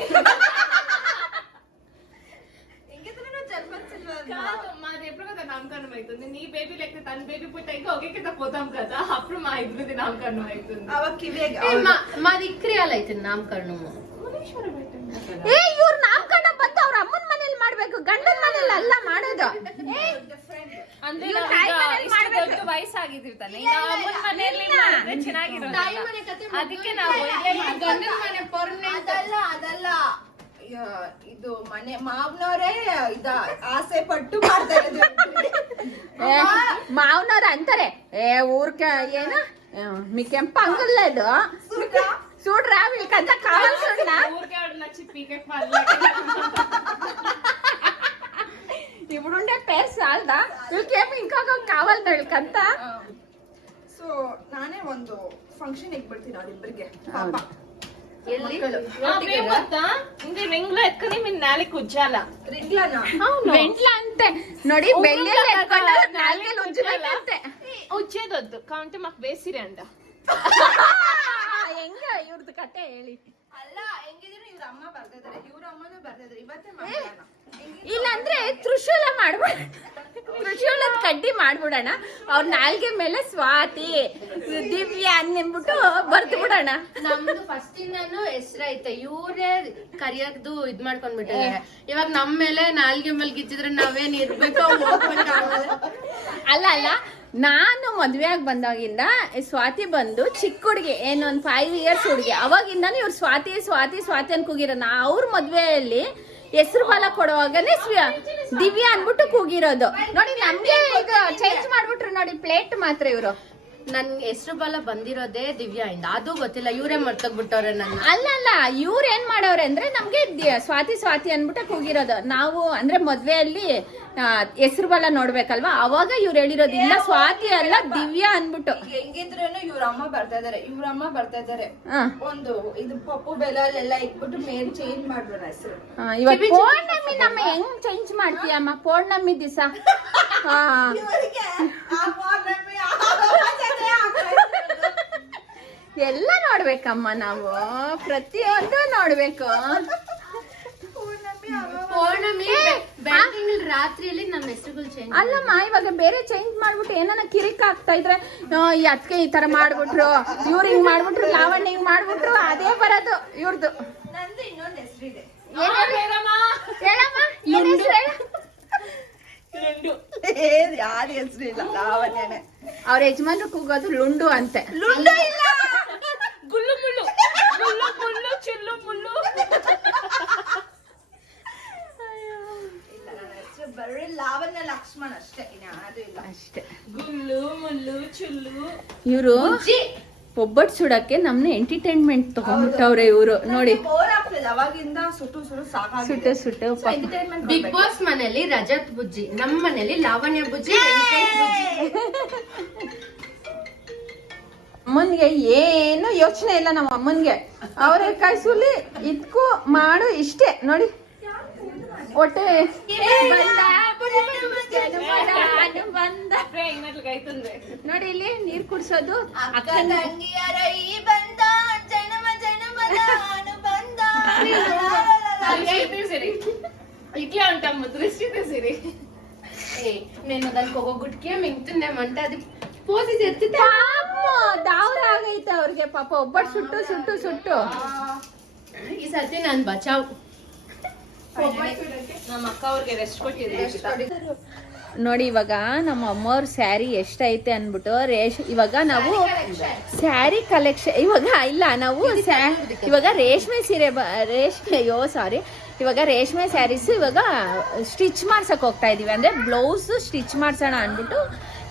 జర్మన్ సిల్వర్ కాదు మాది ఎప్పుడు కదా నామకరణం అవుతుంది నీ బేబీ లేకపోతే తన బేబీ పుట్టాక ఒకే కింద పోతాం కదా అప్పుడు మా ఇద్దరిది నామకరణం అవుతుంది అవకి మాది ఇక్రియాలు అవుతుంది నామకరణము ఏ ఇವ್ರ ನಾಮಕರಣ ಬಂದು ಅವ್ರ ಅಮ್ಮನ ಆಗಿದೀವಿ ತಾನೆ. ಈಗ ಅಮ್ಮನ್ ಮನೆಯಲ್ಲಿ ಮಾಡಿದ್ರೆ ಚೆನ್ನಾಗಿರೋದಿಲ್ಲ. ಅದಕ್ಕೆ ನಾವು ಇಲ್ಲೇ ಮಾಡ್ಕೊಂಡು ಅದಲ್ಲ ಇದು ಮನೆ ಮಾವನವರೇ ಆಸೆ ಪಟ್ಟು ಮಾಡ್ತಾ ಇರೋದು. ಮಾವನವ್ರ ಅಂತಾರೆ ಊರ್ಕ ಏನ మీ ಕೆಂಪ ಅಂಗಲ್ಲ ಇದು చూడరా వీళ్ళకంతా కావాల్సిందా ఊరికే ఆవిడ చిప్పికే ఇప్పుడుండే పేరు చాలదా వీళ్ళకేమో ఇంకొక కావాలి వీళ్ళకంతా. ಸೊ ನಾನೇ ಒಂದು ಫಂಕ್ಷನ್ ಇಟ್ಬಿಡ್ತೀನಿ ಅವ್ರಿಬ್ರಿಗೆ ಪಾಪ. ಗೊತ್ತಾ ಹಿಂಗೆ ರಿಂಗ್ಲ ಎತ್ಕೊಂಡು ನಿಮ್ ನಾಳೆ ಕುಜ್ಜಾಲ ರಿಂಗ್ಲನ వెంట్ల అంతే ನೋಡಿ ಬೆಳ್ಳಿ ನಾಲ್ಗೆ ಉಜ್ಜಲಂತೆ ಉಜ್ಜೇದೊದ್ದು ಕಾಂಟೆ ಮಕ್ ಬೇಸಿರಿ ಅಂಡ ಹೆಂಗ ಇವ್ರದ್ದು ಕತೆ ಹೇಳಿ. ಅಲ್ಲ ಹೆಂಗಿದ್ರು ಇವ್ರ ಅಮ್ಮ ಬರ್ತಿದಾರೆ, ಇವ್ರ ಅಮ್ಮನೂ ಬರ್ತಿದಾರೆ, ಇವತ್ತೇ ಮಾಡೋಣ. ಇಲ್ಲಾಂದ್ರೆ ತ್ರಿಶೂಲ ಮಾಡ್ಬಿಡ, ತ್ರಿಶೂಲದ ಕಡ್ಡಿ ಮಾಡ್ಬಿಡೋಣ. ಅವ್ರ ನಾಲ್ಗೆ ಮೇಲೆ ಸ್ವಾತಿ ದಿವ್ಯಾ ಅಂದ್ಬಿಟ್ಟು ಬರ್ದು ಬಿಡೋಣ. ನಮ್ದು ಫಸ್ಟ್ ಇಂದಾನು ಹೆಸರೈತೆ, ಇವ್ರೇ ಕರಿಯದ್ದು ಇದ್ ಮಾಡ್ಕೊಂಡ್ಬಿಟ್ಟಿದ್ದಾರೆ. ಇವಾಗ ನಮ್ ಮೇಲೆ ನಾಲ್ಗೆ ಮೇಲೆ ಗಿಚ್ಚಿದ್ರೆ ನಾವೇನ್ ಇರ್ಬೇಕೋ ಅಲ್ಲ ಅಲ್ಲ, ನಾನು ಮದ್ವೆ ಆಗಿ ಬಂದಾಗಿಂದ ಸ್ವಾತಿ ಬಂದು ಚಿಕ್ಕ ಹುಡುಗಿ ಏನೊಂದ್ 5 years ಹುಡುಗಿ, ಅವಾಗಿಂದಾನು ಇವ್ರು ಸ್ವಾತಿ ಸ್ವಾತಿ ಸ್ವಾತಿ ಅಂತ ಕೂಗಿರೋ. ಅವ್ರ ಮದ್ವೆಯಲ್ಲಿ ಹೆಸರು ಬಾಲ ಕೊಡುವಾಗನೇ ದಿವ್ಯಾ ಅನ್ಬಿಟ್ಟು ಕೂಗಿರೋದು. ನೋಡಿ ನಮ್ಗೆ ಈಗ ಚೇಂಜ್ ಮಾಡ್ಬಿಟ್ರು ನೋಡಿ ಪ್ಲೇಟ್ ಮಾತ್ರ ಇವ್ರು. ನನ್ಗೆ ಹೆಸರು ಬಾಲ ಬಂದಿರೋದೇ ದಿವ್ಯಾ ಇಂದ, ಅದು ಗೊತ್ತಿಲ್ಲ, ಇವ್ರೇ ಮರ್ತೋಗ್ಬಿಟ್ಟವ್ರೆ ನನ್ನ. ಅಲ್ಲ ಅಲ್ಲ, ಇವ್ರ ಏನ್ ಮಾಡವ್ರೆ ಅಂದ್ರೆ ನಮ್ಗೆ ಸ್ವಾತಿ ಸ್ವಾತಿ ಅನ್ಬಿಟ್ಟು ಕೂಗಿರೋದು. ನಾವು ಅಂದ್ರೆ ಮದ್ವೆಯಲ್ಲಿ ಹೆಸರು ಬಾಲ ನೋಡ್ಬೇಕಲ್ವಾ, ಅವಾಗ ಇವ್ರು ಹೇಳಿರೋದು ಇಲ್ಲ ಸ್ವಾತಿ ಅಲ್ಲ ದಿವ್ಯಾ ಅನ್ಬಿಟ್ಟು. ಹೆಂಗಿದ್ರೇನು ಇವ್ರ ಅಮ್ಮ ಬರ್ತಾ ಇದಾರೆ, ಒಂದು ಇದು ಪಪ್ಪು ಬೆಲ್ಲ ಇಟ್ಬಿಟ್ಟು ಮೇಲ್ ಚೇಂಜ್ ಮಾಡ್ಬಿಡ ಹೆಸರು. ಇವಾಗ ಪೌರ್ಣಮಿ ನಮ್ಮ ಹೆಂಗ್ ಚೇಂಜ್ ಮಾಡ್ತೀಯಮ್ಮ? ಪೌರ್ಣಮಿ ದಿವಸ ಎಲ್ಲ ನೋಡ್ಬೇಕಮ್ಮ, ನಾವು ಪ್ರತಿಯೊಂದು ನೋಡ್ಬೇಕು. ಪೌರ್ಣಮಿ ರಾತ್ರಿಯಲ್ಲಿ ನಮ್ಮ ಹೆಸರುಗಳು ಚೇಂಜ್. ಅಲ್ಲಮ್ಮ, ಇವಾಗ ಬೇರೆ ಚೇಂಜ್ ಮಾಡ್ಬಿಟ್ಟು ಏನಾನ ಕಿರಿಕ್ ಆಗ್ತಾ ಇದ್ರೆ ಅದಕ್ಕೆ ಈ ತರ ಮಾಡ್ಬಿಟ್ರು, ಇವ್ರು ಹಿಂಗ್ ಮಾಡ್ಬಿಟ್ರು, ಲಾವಣ್ಯ ಹಿಂಗ್ ಮಾಡ್ಬಿಟ್ರು, ಅದೇ ಬರೋದು ಇವ್ರದ್ದು. ನಂದು ಇನ್ನೊಂದು ಹೆಸರಿದೆ, ಯಾರ ಹೆಸರು ಇಲ್ಲ, ಲಾವಣ್ಯನೇ. ಅವ್ರ ಯಜಮಾನ್ರು ಕೂಗೋದು ಲುಂಡು ಅಂತೆ. ಲುಂಡು ಇಲ್ಲ, ಗುಲ್ಲು ಮುಳ್ಳು ಗುಲ್ಲು ಮುಳ್ಳು ಚಿಲ್ಲು ಮುಳ್ಳು. ಇಲ್ಲ ನನ್ನ ಹೆಸರು ಬರೀ ಲಾವಣ್ಯ ಲಕ್ಷ್ಮಣ್ ಅಷ್ಟೇ, ಇನ್ಯಾವುದು ಇಲ್ಲ. ಅಷ್ಟೇ. ಗುಲ್ಲು ಮುಳ್ಳು ಚಿಲ್ಲು. ಇವ್ರು ಒಬ್ಬಟ್ಟು ಸುಡಕ್ಕೆ ನಮ್ನ ಎಂಟರ್ಟೈನ್ಮೆಂಟ್ ತಗೊಂಡ್ಬಿಟ್ಟವ್ರೆ ಇವ್ರು. ನೋಡಿ ಬೋರ್ ಆಗ್ತದೆ ಅವಾಗಿಂದ ಸುಟ್ಟು ಸಾಕಾಗಿದೆ. ಸುಟ್ಟು ಬಿಗ್ ಬಾಸ್ ಮನೇಲಿ ರಜತ್ ಬುಜ್ಜಿ, ನಮ್ಮ ಮನೇಲಿ ಲಾವಣ್ಯ ಬುಜ್ಜಿ, ವೆಂಕಟೇಶ್ ಬುಜ್ಜಿ. ಅಮ್ಮನ್ಗೆ ಏನು ಯೋಚನೆ ಇಲ್ಲ ನಮ್ಮ ಅಮ್ಮನ್ಗೆ. ಅವರೆಕಾಯಿ ಸುಲಿ ಇದ್ಕು ಮಾಡು ಇಷ್ಟೇ ನೋಡಿ. ಹೊಟ್ಟೆ ನೋಡಿ ಇಲ್ಲಿ ನೀರ್ ಕುಡ್ಸೋದು, ಅಕ್ಕ ತಂಗಿಯರ ಈ ಬಂದ ಜನ್ಮ ಜನ್ಮದ ಅನುಬಂಧ. ಸರಿ ಇಟ್ಲೇ ಉಂಟಮ್ಮ ದೃಷ್ಟಿ ಸಿರಿ. నేను దానికి ఒక గుట్కే మింగుతున్నామంటే అది పోసి తెచ్చితే ದಾವ್ರ ಆಗೈತೆ ಅವ್ರಿಗೆ ಪಾಪ. ಒಬ್ಬಟ್ಟು ಸುಟ್ಟು ಸುಟ್ಟು ಸುಟ್ಟು ಈ ಸತಿ ನಾನು ಬಚಾವ್. ನಮ್ಮ ಅಕ್ಕ ಅವ್ರಿಗೆ ರೆಸ್ಟ್ ಕೊಟ್ಟಿದ್ದೆ. ನೋಡಿ ಇವಾಗ ನಮ್ಮ ಅಮ್ಮವ್ರ ಸ್ಯಾರಿ ಎಷ್ಟೈತೆ ಅನ್ಬಿಟ್ಟು ಇವಾಗ ನಾವು ಸ್ಯಾರಿ ಕಲೆಕ್ಷನ್ ಇವಾಗ ಇಲ್ಲ, ನಾವು ಇವಾಗ ರೇಷ್ಮೆ ಸೀರೆ ಇವಾಗ ರೇಷ್ಮೆ ಸ್ಯಾರೀಸ್ ಇವಾಗ ಸ್ಟಿಚ್ ಮಾಡ್ಸಕ್ ಹೋಗ್ತಾ ಇದೀವಿ. ಅಂದ್ರೆ ಬ್ಲೌಸ್ ಸ್ಟಿಚ್ ಮಾಡ್ಸೋಣ ಅನ್ಬಿಟ್ಟು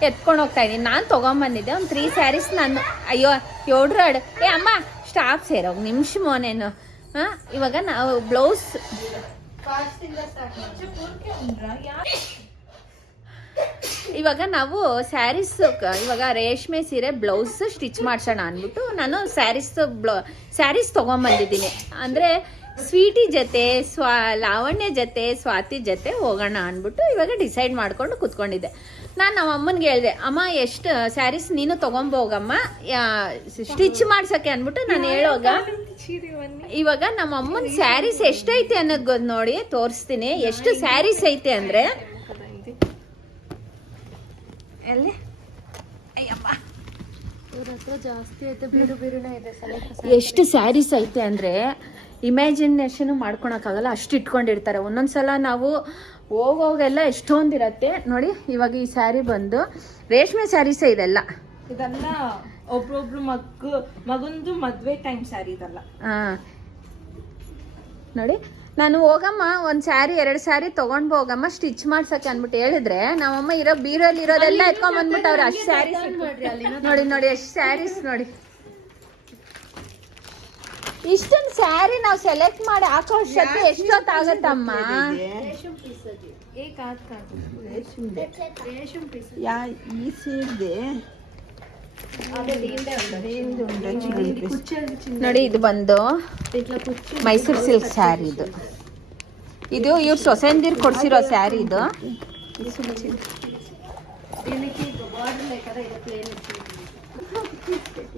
ಎತ್ಕೊಂಡು ಹೋಗ್ತಾ ಇದೀನಿ. ನಾನು ತಗೊಂಬಂದಿದ್ದೆ ಒಂದು 3 ಸ್ಯಾರೀಸ್. ನಾನು ಅಯ್ಯೋ ಯೋಡ್ರಾಡ್ ಅಮ್ಮ ಸ್ಟಾಪ್ ಸೇರೋ ನಿಮಿಷ ಮೋನೇನು. ಇವಾಗ ನಾವು ಬ್ಲೌಸ್ ಇವಾಗ ನಾವು ಸ್ಯಾರೀಸ್ ಇವಾಗ ರೇಷ್ಮೆ ಸೀರೆ ಬ್ಲೌಸ್ ಸ್ಟಿಚ್ ಮಾಡ್ಸೋಣ ಅಂದ್ಬಿಟ್ಟು ನಾನು ಸ್ಯಾರೀಸ್ ತಗೊಂಬಂದಿದ್ದೀನಿ. ಅಂದರೆ ಸ್ವೀಟಿ ಜೊತೆ ಲಾವಣ್ಯ ಜೊತೆ ಸ್ವಾತಿ ಜೊತೆ ಹೋಗೋಣ ಅಂದ್ಬಿಟ್ಟು ಇವಾಗ ಡಿಸೈಡ್ ಮಾಡ್ಕೊಂಡು ಕುತ್ಕೊಂಡಿದ್ದೆ. ನಾನು ನಮ್ಮ ಅಮ್ಮನಿಗೆ ಹೇಳಿದೆ, ಅಮ್ಮ ಎಷ್ಟು ಸ್ಯಾರೀಸ್ ನೀನು ತಗೊಂಬೋಗಮ್ಮ ಸ್ಟಿಚ್ ಮಾಡ್ಸಕ್ಕೆ ಅಂದ್ಬಿಟ್ಟು ನಾನು ಹೇಳೋಗ ಇವಾಗ ನಮ್ಮ ಅಮ್ಮನ ಸ್ಯಾರೀಸ್ ಎಷ್ಟೈತೆ ಅನ್ನೋದು ನೋಡಿ ತೋರಿಸ್ತೀನಿ. ಎಷ್ಟು ಸ್ಯಾರೀಸ್ ಐತೆ ಅಂದ್ರೆ ಎಲ್ಲಿ ಜಾಸ್ತಿ ಐತೆ, ಬೇರೆ ಬೇರೆನೇ ಇದೆ. ಎಷ್ಟು ಸ್ಯಾರೀಸ್ ಐತೆ ಅಂದ್ರೆ ಇಮ್ಯಾಜಿನೇಷನ್ ಮಾಡ್ಕೊಳಕ್ಕಾಗಲ್ಲ, ಅಷ್ಟು ಇಟ್ಕೊಂಡಿರ್ತಾರೆ. ಒಂದೊಂದ್ಸಲ ನಾವು ಹೋಗೋಗೆಲ್ಲ ಎಷ್ಟೊಂದಿರತ್ತೆ ನೋಡಿ. ಇವಾಗ ಈ ಸ್ಯಾರಿ ಬಂದು ರೇಷ್ಮೆ ಸ್ಯಾರೀಸೇ ಇದೆಲ್ಲ. ಇದೆಲ್ಲ ಒಬ್ರೊಬ್ರು ಮಗಂದು ಮದ್ವೆ ಟೈಮ್ ಸ್ಯಾರಿ ಇದೆಲ್ಲ. ನೋಡಿ ನಾನು ಹೋಗಮ್ಮ ಒಂದ್ ಸ್ಯಾರಿ 2 ಸ್ಯಾರಿ ತಗೊಂಡ್ ಹೋಗಮ್ಮ ಸ್ಟಿಚ್ ಮಾಡ್ಸಕ್ಕೆ ಅನ್ಬಿಟ್ಟು ಹೇಳಿದ್ರೆ ನಮ್ಮಮ್ಮ ಇರೋ ಬೀರಲ್ಲಿ ಇರೋದೆಲ್ಲ ಎತ್ಕೊಂಡ್ ಬಂದ್ಬಿಟ್ಟವ್ರೆ. ಅಷ್ಟು ಸ್ಯಾರೀಸ್ ನೋಡಿ ನೋಡಿ ಎಷ್ಟು ಸ್ಯಾರೀಸ್ ನೋಡಿ. ಇಷ್ಟೊಂದು ಸ್ಯಾರಿ ನಾವು ಸೆಲೆಕ್ಟ್ ಮಾಡಿ ಹಾಕೋ ಅಷ್ಟೊತ್ತಿಗೆ ಎಷ್ಟೊತ್ತಾಗತ್ತಮ್ಮ? ಈ ಸೀರೆ ನೋಡಿ ಇದು ಬಂದು ಮೈಸೂರು ಸಿಲ್ಕ್ ಸ್ಯಾರಿ. ಇದು ಇವ್ರ ಸೊಸೆಂದಿರ್ ಕೊಡ್ಸಿರೋ ಸ್ಯಾರಿ ಇದು.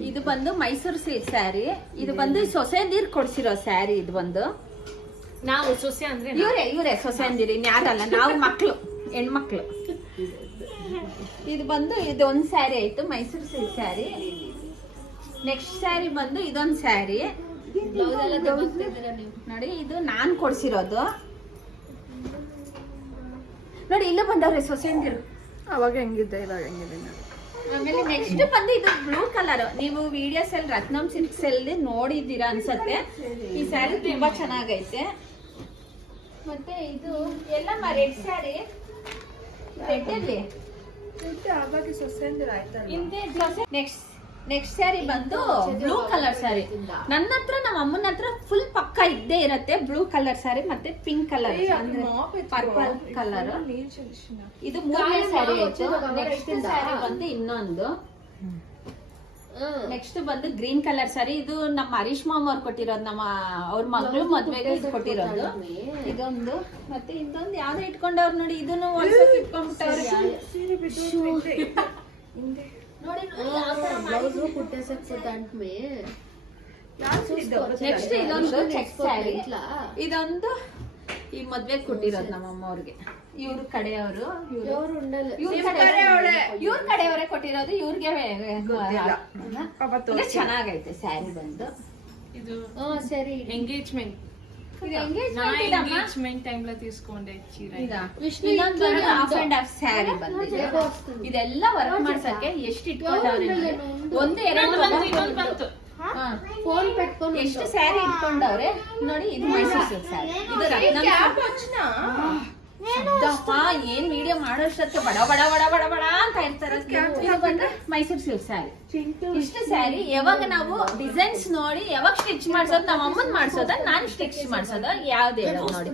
ಇದು ಬಂದು ಮೈಸೂರು ಸಿಲ್ಕ್ ಸ್ಯಾರಿ. ಇದು ಬಂದು ಸೊಸೆಂದಿರ್ ಕೊಡ್ಸಿರೋ ಸ್ಯಾರಿ. ಇದು ಬಂದು ನಾವು ಸೊಸೆ ಅಂದ್ರೆ ಇವರೇ ಸೊಸೆಂದಿರಿ, ಇನ್ಯಾರಲ್ಲ, ನಾವು ಮಕ್ಳು, ಹೆಣ್ಮಕ್ಳು. ಇದು ಬಂದು ಇದೊಂದು ಸ್ಯಾರಿ ಆಯ್ತು ಮೈಸೂರು ಸಿಲ್ಕ್ ಸ್ಯಾರಿ. ನೆಕ್ಸ್ಟ್ ಸ್ಯಾರಿ ಬಂದು ಇದೊಂದು ಸ್ಯಾರಿ ನೋಡಿ. ಇದು ನಾನ್ ಕೊಡ್ಸಿರೋದು ನೋಡಿ. ಇಲ್ಲೂ ಬಂದವ್ರೆ ಸೊಸೆಂದಿರು. ಅವಾಗ ಹೆಂಗಿದ್ದೆ ಇವಾಗ ಹೆಂಗಿದೆ. ಆಮೇಲೆ ನೆಕ್ಸ್ಟ್ ಬಂದು ಇದು ಬ್ಲೂ ಕಲರ್. ನೀವು ವಿಡಿಯೋಸ್ ಅಲ್ಲಿ ರತ್ನಂ ಸಿಲ್ಕ್ಸ್ ಅಲ್ಲಿ ನೋಡಿದ್ದೀರಾ ಅನ್ಸತ್ತೆ. ಈ ಸ್ಯಾರಿ ತುಂಬಾ ಚೆನ್ನಾಗೈತೆ. ಮತ್ತೆ ಇದು ಎಲ್ಲಮ್ಮ ರೆಡ್ ಸ್ಯಾರಿ. ರೆಡ್ ಅಲ್ಲಿ ನೆಕ್ಸ್ಟ್ ಸ್ಯಾರಿ ಬಂದು ಬ್ಲೂ ಕಲರ್ ಸ್ಯಾರಿ. ನನ್ನ ಹತ್ರ ನಮ್ಮ ಅಮ್ಮನ ಹತ್ರ ಫುಲ್ ಪಕ್ಕ ಇದ್ದೇ ಇರತ್ತೆ ಬ್ಲೂ ಕಲರ್ ಸ್ಯಾರಿ ಮತ್ತೆ ಪಿಂಕ್ ಕಲರ್ ಪರ್ಪಲ್ ಕಲರ್. ಇದು 3ನೇ ಸ್ಯಾರಿ ಆಯ್ತು. ನೆಕ್ಸ್ಟ್ ಸ್ಯಾರಿ ಬಂದು ಇನ್ನೊಂದು. ನೆಕ್ಸ್ಟ್ ಬಂದು ಗ್ರೀನ್ ಕಲರ್ ಸ್ಯಾರಿ. ಇದು ನಮ್ಮ ಹರೀಶ್ ಮಾಮ ಅವ್ರು ಕೊಟ್ಟಿರೋದು, ನಮ್ಮ ಅವ್ರ ಮಗಳು ಮದ್ವೆಗೆ ಇದು ಕೊಟ್ಟಿರೋದು. ಇದೊಂದು ಮತ್ತೆ ಇದೊಂದು ಯಾವ್ದು ಇಟ್ಕೊಂಡವ್ರು ನೋಡಿ. ಇದನ್ನು ಒಂದ್ಸತಿ ಇಟ್ಕೊಂಡ್ಬಿಟ್ಟವ್ರೆ ನೋಡಿ. ನೆಕ್ಸ್ಟ್ ಇದೊಂದು ಚೆಕ್ ಸ್ಯಾರಿ. ಇದೊಂದು ಈ ಮದ್ವೆ ಕೊಟ್ಟಿರೋದು ನಮ್ಮಮ್ಮ ಅವ್ರಿಗೆ. ಇವ್ರ ಕಡೆಯವರು ಇವ್ರ ಕಡೆಯವರೇ ಕೊಟ್ಟಿರೋದು. ಇವ್ರಿಗೆ ಚೆನ್ನಾಗೈತೆ ಸ್ಯಾರಿ ಬಂದು. ಇದು ಸರಿ ಎಂಗೇಜ್ಮೆಂಟ್ ಟೈಮ್ ಲ ತೀಸ್ಕೊಂಡೆ ಚೀರ. ಹಾಫ್ ಅಂಡ್ ಹಾಫ್ ಸ್ಯಾರಿ ಬಂದಿದೆ. ಇದೆಲ್ಲ ವರ್ಕ್ ಮಾಡ್ಸಕ್ಕೆ ಎಷ್ಟು ಇಟ್ಕೊಂಡವ್ರೆ. ಒಂದು ಎರಡು ಬಂತು. ಫೋನ್ ಪೆಟ್ಕೊಂಡು ಎಷ್ಟು ಸ್ಯಾರಿ ಇಟ್ಕೊಂಡವ್ರೆ ನೋಡಿ. ಇದು ಮೈಸೂರು ಸಿಲ್ಕ್ ಸ್ಯಾರಿ. ಇದು ಶಬ್ದಪ್ಪ ಏನ್ ವಿಡಿಯೋ ಮಾಡೋಷ್ಟಕ್ಕೆ ಬಡ ಬಡ ಬಡ ಬಡ ಬಡ ಅಂತ ಇರ್ತಾರೆ. ಇದು ಬಂದ್ರೆ ಮೈಸೂರು ಸಿಲ್ಕ್ ಸ್ಯಾರಿ. ಇಷ್ಟು ಸ್ಯಾರಿ ಯಾವಾಗ ನಾವು ಡಿಸೈನ್ಸ್ ನೋಡಿ ಯಾವಾಗ ಸ್ಟಿಚ್ ಮಾಡ್ಸೋದು, ನಮ್ಮ ಅಮ್ಮನ್ ಮಾಡ್ಸೋದ ನಾನ್ ಸ್ಟಿಚ್ ಮಾಡ್ಸೋದ ಯಾವ್ದು ಹೇಳೋದು ನೋಡಿ.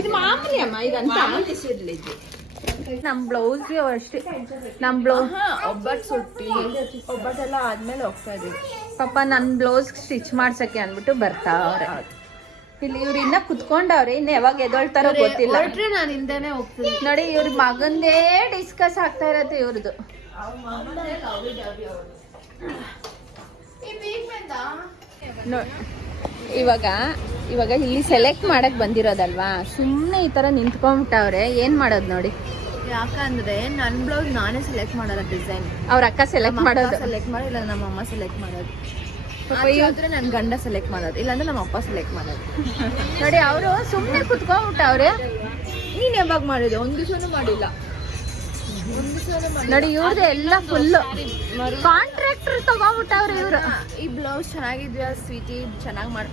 ಇದು ಮಾಮೂಲಿ ಅಮ್ಮ. ಇದಂತ ನಮ್ ಬ್ಲೌಸ್ಗೆ ಅಷ್ಟೇ. ನಮ್ ಬ್ಲೌಸ್ ಒಬ್ಬಟ್ಟು ಸುಟ್ಟಿ ಒಬ್ಬಟ್ಟೆಲ್ಲ ಆದ್ಮೇಲೆ ಹೋಗ್ತಾ ಇದೀವಿ. ಪಾಪ ನನ್ ಬ್ಲೌಸ್ ಸ್ಟಿಚ್ ಮಾಡ್ಸಕ್ಕೆ ಅನ್ಬಿಟ್ಟು ಬರ್ತಾವ್ರೆ. ಇಲ್ಲಿ ಇವ್ರು ಇನ್ನ ಕುತ್ಕೊಂಡವ್ರೆ. ಇನ್ನ ಯಾವಾಗ ಎದೊಳ್ತಾರೋ ಗೊತ್ತಿಲ್ಲ. ನಾನು ಹಿಂದೆನೆ ಹೋಗ್ತೀನಿ ನೋಡಿ. ಇವ್ರ ಮಗಂದೇ ಡಿಸ್ಕಸ್ ಆಗ್ತಾ ಇರತ್ತೆ ಇವ್ರದ್ದು. ಇವಾಗ ಇಲ್ಲಿ ಸೆಲೆಕ್ಟ್ ಮಾಡಕ್ ಬಂದಿರೋದಲ್ವಾ, ಸುಮ್ನೆ ಈ ತರ ನಿಂತ್ಕೊಂಡ್ಬಿಟ್ಟವ್ರೆ. ಏನ್ ಮಾಡೋದು ನೋಡಿ. ಯಾಕಂದ್ರೆ ನನ್ ಬ್ಲೌಸ್ ನಾನೇ ಸೆಲೆಕ್ಟ್ ಮಾಡಲ್ಲ ಡಿಸೈನ್. ಅವ್ರ ಅಕ್ಕ ಸೆಲೆಕ್ಟ್ ಮಾಡೋದು. ಸೆಲೆಕ್ಟ್ ಮಾಡಿ ಇಲ್ಲ ನಮ್ಮ ಅಮ್ಮ ಸೆಲೆಕ್ಟ್ ಮಾಡೋದು. ಆದ್ರೆ ನನ್ ಗಂಡ ಸೆಲೆಕ್ಟ್ ಮಾಡೋದು, ಇಲ್ಲಾಂದ್ರೆ ನಮ್ಮ ಅಪ್ಪ ಸೆಲೆಕ್ಟ್ ಮಾಡೋದು. ನೋಡಿ ಅವರು ಸುಮ್ನೆ ಕುತ್ಕೊಂಡ್ಬಿಟ್ಟವ್ರೆ. ನೀನ್ ಯಾವಾಗ ಮಾಡಿದೆ? ಒಂದ್ ದಿವಸನೂ ಮಾಡಿಲ್ಲ. ನೋಡಿ ಇವ್ರದ್ದು ಎಲ್ಲ ಫುಲ್ ಕಾಂಟ್ರಾಕ್ಟರ್ ತಗೊಂಡ್ಬಿಟ್ಟವ್ರೆ ಇವ್ರು. ಈ ಬ್ಲೌಸ್ ಚೆನ್ನಾಗಿದ್ಯಾ ಸ್ವೀಟಿ? ಚೆನ್ನಾಗಿ ಮಾಡಿ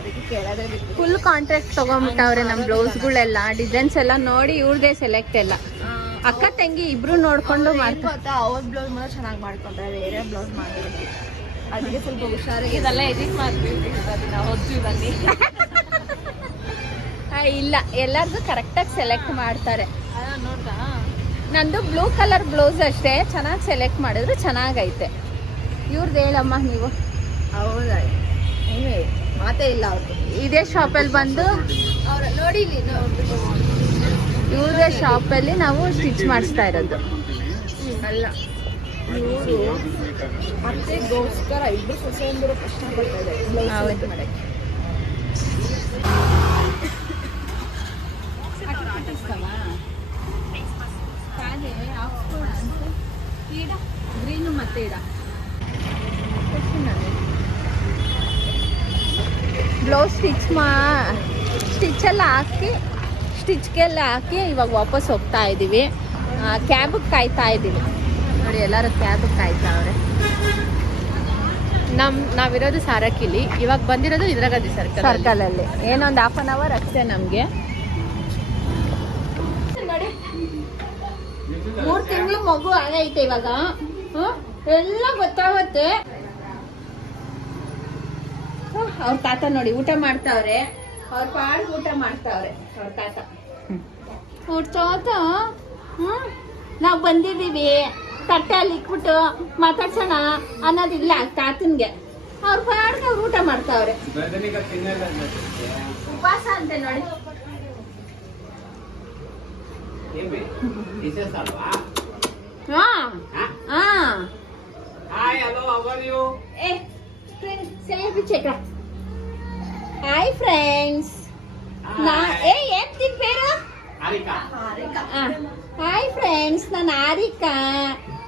ಅದಕ್ಕೆ ಕೇಳೋದೇ ಬಿಟ್ಟು ಫುಲ್ ಕಾಂಟ್ರಾಕ್ಟ್ ತಗೊಂಡ್ಬಿಟ್ಟವ್ರೆ ನಮ್ ಬ್ಲೌಸ್ಗಳೆಲ್ಲ. ಡಿಸೈನ್ಸ್ ಎಲ್ಲ ನೋಡಿ ಇವ್ರದೇ ಸೆಲೆಕ್ಟ್ ಎಲ್ಲ. ಅಕ್ಕ ತಂಗಿ ಇಬ್ರು ನೋಡ್ಕೊಂಡು ಗೊತ್ತಾ, ಅವ್ರ ಬ್ಲೌಸ್ ಮಾತ್ರ ಚೆನ್ನಾಗಿ ಮಾಡ್ಕೊಂಡ್ರೆ ಬೇರೆ ಬ್ಲೌಸ್ ಮಾಡಿದ್ರು. ಅದಕ್ಕೆ ಸ್ವಲ್ಪ ಹುಷಾರಾಗಿ ಇದೆಲ್ಲ ಎಡಿಟ್ ಮಾಡ್ತೀವಿ ಅದನ್ನ ಹೊದ್ದು ಬನ್ನಿ. ಇಲ್ಲ, ಎಲ್ಲಾರ್ದು ಕರೆಕ್ಟಾಗಿ ಸೆಲೆಕ್ಟ್ ಮಾಡ್ತಾರೆ. ನೋಡ್ದಾ ನಂದು ಬ್ಲೂ ಕಲರ್ ಬ್ಲೌಸ್ ಅಷ್ಟೇ ಚೆನ್ನಾಗಿ ಸೆಲೆಕ್ಟ್ ಮಾಡಿದ್ರು ಚೆನ್ನಾಗೈತೆ. ಇವ್ರದ್ದು ಹೇಳಮ್ಮ ನೀವು. ಹೌದಾ? ಮಾತೇ ಇಲ್ಲ ಅವ್ರದ್ದು. ಇದೇ ಶಾಪಲ್ಲಿ ಬಂದು ಅವ್ರ ನೋಡಿ ಇವ್ರದೇ ಶಾಪಲ್ಲಿ ನಾವು ಸ್ಟಿಚ್ ಮಾಡಿಸ್ತಾ ಇರೋದು. ಅಲ್ಲ, ಇವರು ಮತ್ತೆಗೋಸ್ಕರ ಇಬ್ರು ಸೊಸೆಯಂದಿರು ಕಷ್ಟ ಪಡ್ತಾರೆ ಬ್ಲೌಸ್ ಮಾಡಕ್ಕೆ. ಗ್ರೀನು ಮತ್ತೆ ಇಡ ಬ್ಲೌಸ್ ಸ್ಟಿಚೆಲ್ಲ ಹಾಕಿ ಸ್ಟಿಚ್ಗೆಲ್ಲ ಹಾಕಿ ಇವಾಗ ವಾಪಸ್ ಹೋಗ್ತಾ ಇದ್ದೀವಿ. ಕ್ಯಾಬಿಗೆ ಕಾಯ್ತಾ ಇದ್ದೀವಿ ನೋಡಿ, ಎಲ್ಲರೂ ಕ್ಯಾಬಿಗೆ ಕಾಯ್ತಾವ್ರೆ. ನಾವಿರೋದು ಸಾರಕಿಲಿ, ಇವಾಗ ಬಂದಿರೋದು ಇಂದಿರಾಗಾಂಧಿ ಸರ್ಕಲಲ್ಲಿ. ಏನೊಂದು 1/2 hour ಅಷ್ಟೇ ನಮಗೆ. ನೋಡಿ 3 ತಿಂಗಳು ಮಗು ಆಗೈತೆ ಇವಾಗ. ಎಲ್ಲ ಗೊತ್ತಾಗುತ್ತೆ. ಅವ್ರ ತಾತ ನೋಡಿ ಊಟ ಮಾಡ್ತಾವ್ರೆ, ಅವ್ರ ಪಾಡ್ಗೆ ಊಟ ಮಾಡ್ತಾವ್ರೆ ಅವ್ರ ತಾತ. ಅವ್ರ ತಾತ ನಾವು ಬಂದಿದ್ದೀವಿ ತಟ್ಟೆಯಲ್ಲಿ ಇಕ್ಬಿಟ್ಟು ಮಾತಾಡ್ಸೋಣ ಅನ್ನೋದಿಲ್ಲ ತಾತನ್ಗೆ. ಅವ್ರ ಪಾಡ್ಗೆ ಅವ್ರು ಊಟ ಮಾಡ್ತಾವ್ರೆ. ಉಪವಾಸ ಅಂತೆ ನೋಡಿ. Hi friends. ಏನ್ ನಿನ್ പേര്? ಹಾಯ್ ಫ್ರೆಂಡ್ಸ್, ನಾನು ಆರಿಕಾ.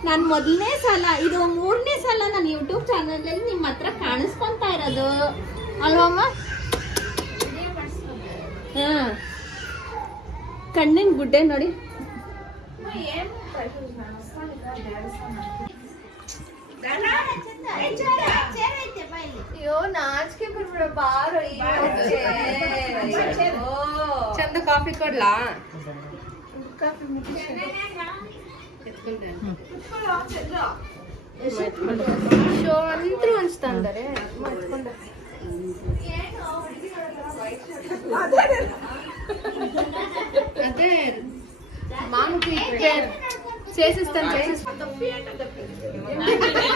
ನಾನು ಮೊದಲನೇ ಸಲ, ಇದು 3ನೇ ಸಲ ನಾನು ಯೂಟ್ಯೂಬ್ ಚಾನಲಲ್ಲಿ ನಿಮ್ಮ ಹತ್ರ ಕಾಣಿಸ್ಕೊಂತಾ ಇರೋದು ಅಲ್ವಮ್ಮ? ಕಣ್ಣಿನ ಗುಡ್ಡೆ ನೋಡಿ. ಅಯ್ಯೋ ನಾಚಿಕೆ ಬರ್ಬಿಡ ಬಾರೋ. ಚಂದ ಕಾಫಿ ಕೊಡ್ಲಾ? ಶೋ ಅಂತೂ ಅನ್ಸ್ತಾರೆ. ಅದೇ ಮಾಮೂಲಿ చేసిస్తాను.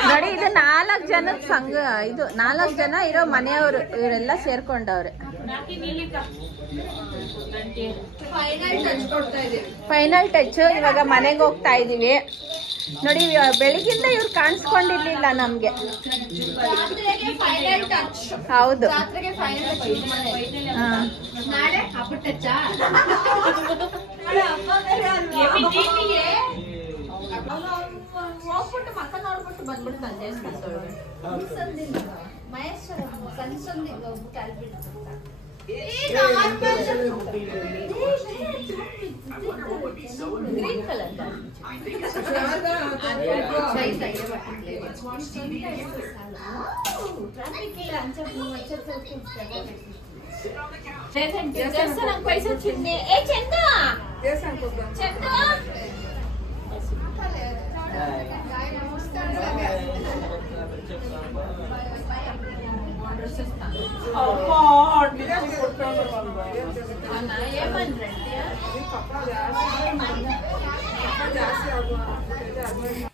ನೋಡಿ ಇದು 4 ಜನದ ಸಂಘ. ಇದು 4 ಜನ ಇರೋ ಮನೆಯವರು, ಇವರೆಲ್ಲ ಸೇರ್ಕೊಂಡವ್ರೆ. Final touch. ಇವಾಗ ಮನೆಗೆ ಹೋಗ್ತಾ ಇದೀವಿ ನೋಡಿ. ಬೆಳಿಗ್ಗಿಂದ ಇವ್ರು ಕಾಣಿಸ್ಕೊಂಡಿರ್ಲಿಲ್ಲ ನಮ್ಗೆ. ಹೌದು. ಹೋಗ್ಬಿಟ್ಟು ಮಕ್ಕ ನೋಡ್ಬಿಟ್ಟು ಬಂದ್ಬಿಟ್ಟು ಸಂಜೆ ಗ್ರೀನ್ ಕಲರ್ ದೇವಸ್ಥಾನಕ್ಕೆ ಪೈಸೆ ಚಿನ್ನೆ. ಚಂದ ಚಂದ.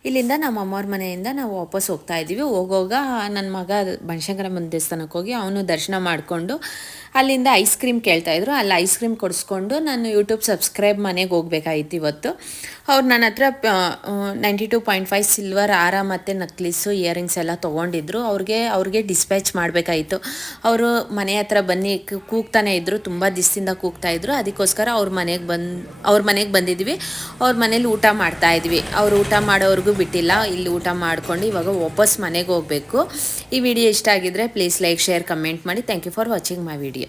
ಇಲ್ಲಿಂದ ನಮ್ಮ ಅಮ್ಮವ್ರ ಮನೆಯಿಂದ ನಾವು ವಾಪಸ್ ಹೋಗ್ತಾ ಇದ್ದೀವಿ. ಹೋಗೋವಾಗ ನನ್ನ ಮಗ ಬನಶಂಕರಮ್ಮನ ದೇವಸ್ಥಾನಕ್ಕೆ ಹೋಗಿ ಅವನು ದರ್ಶನ ಮಾಡಿಕೊಂಡು ಅಲ್ಲಿಂದ ಐಸ್ ಕ್ರೀಮ್ ಕೇಳ್ತಾಯಿದ್ರು. ಅಲ್ಲಿ ಐಸ್ ಕ್ರೀಮ್ ಕೊಡಿಸ್ಕೊಂಡು ನಾನು ಯೂಟ್ಯೂಬ್ ಸಬ್ಸ್ಕ್ರೈಬ್ ಮನೆಗೆ ಹೋಗ್ಬೇಕಾಗಿತ್ತು ಇವತ್ತು. ಅವ್ರು ನನ್ನ ಹತ್ರ 92.5 ಸಿಲ್ವರ್ ಹಾರ ಮತ್ತು ನಕ್ಲಿಸು ಇಯರಿಂಗ್ಸ್ ಎಲ್ಲ ತೊಗೊಂಡಿದ್ರು. ಅವ್ರಿಗೆ ಡಿಸ್ಪ್ಯಾಚ್ ಮಾಡಬೇಕಾಯಿತು. ಅವರು ಮನೆ ಹತ್ರ ಬನ್ನಿ ಕೂಗ್ತಾನೆ ಇದ್ದರು, ತುಂಬ ದಿವಸದಿಂದ ಕೂಗ್ತಾಯಿದ್ರು. ಅದಕ್ಕೋಸ್ಕರ ಅವ್ರ ಮನೆಗೆ ಬಂದಿದ್ವಿ. ಅವ್ರ ಮನೇಲಿ ಊಟ ಮಾಡ್ತಾಯಿದ್ವಿ. ಅವ್ರು ಊಟ ಮಾಡೋವ್ರಿಗೂ ಬಿಟ್ಟಿಲ್ಲ. ಇಲ್ಲಿ ಊಟ ಮಾಡಿಕೊಂಡು ಇವಾಗ ವಾಪಸ್ ಮನೆಗೆ ಹೋಗಬೇಕು. ಈ ವಿಡಿಯೋ ಇಷ್ಟ ಆಗಿದ್ರೆ ಪ್ಲೀಸ್ ಲೈಕ್, ಶೇರ್, ಕಮೆಂಟ್ ಮಾಡಿ. Thank you for watching my video.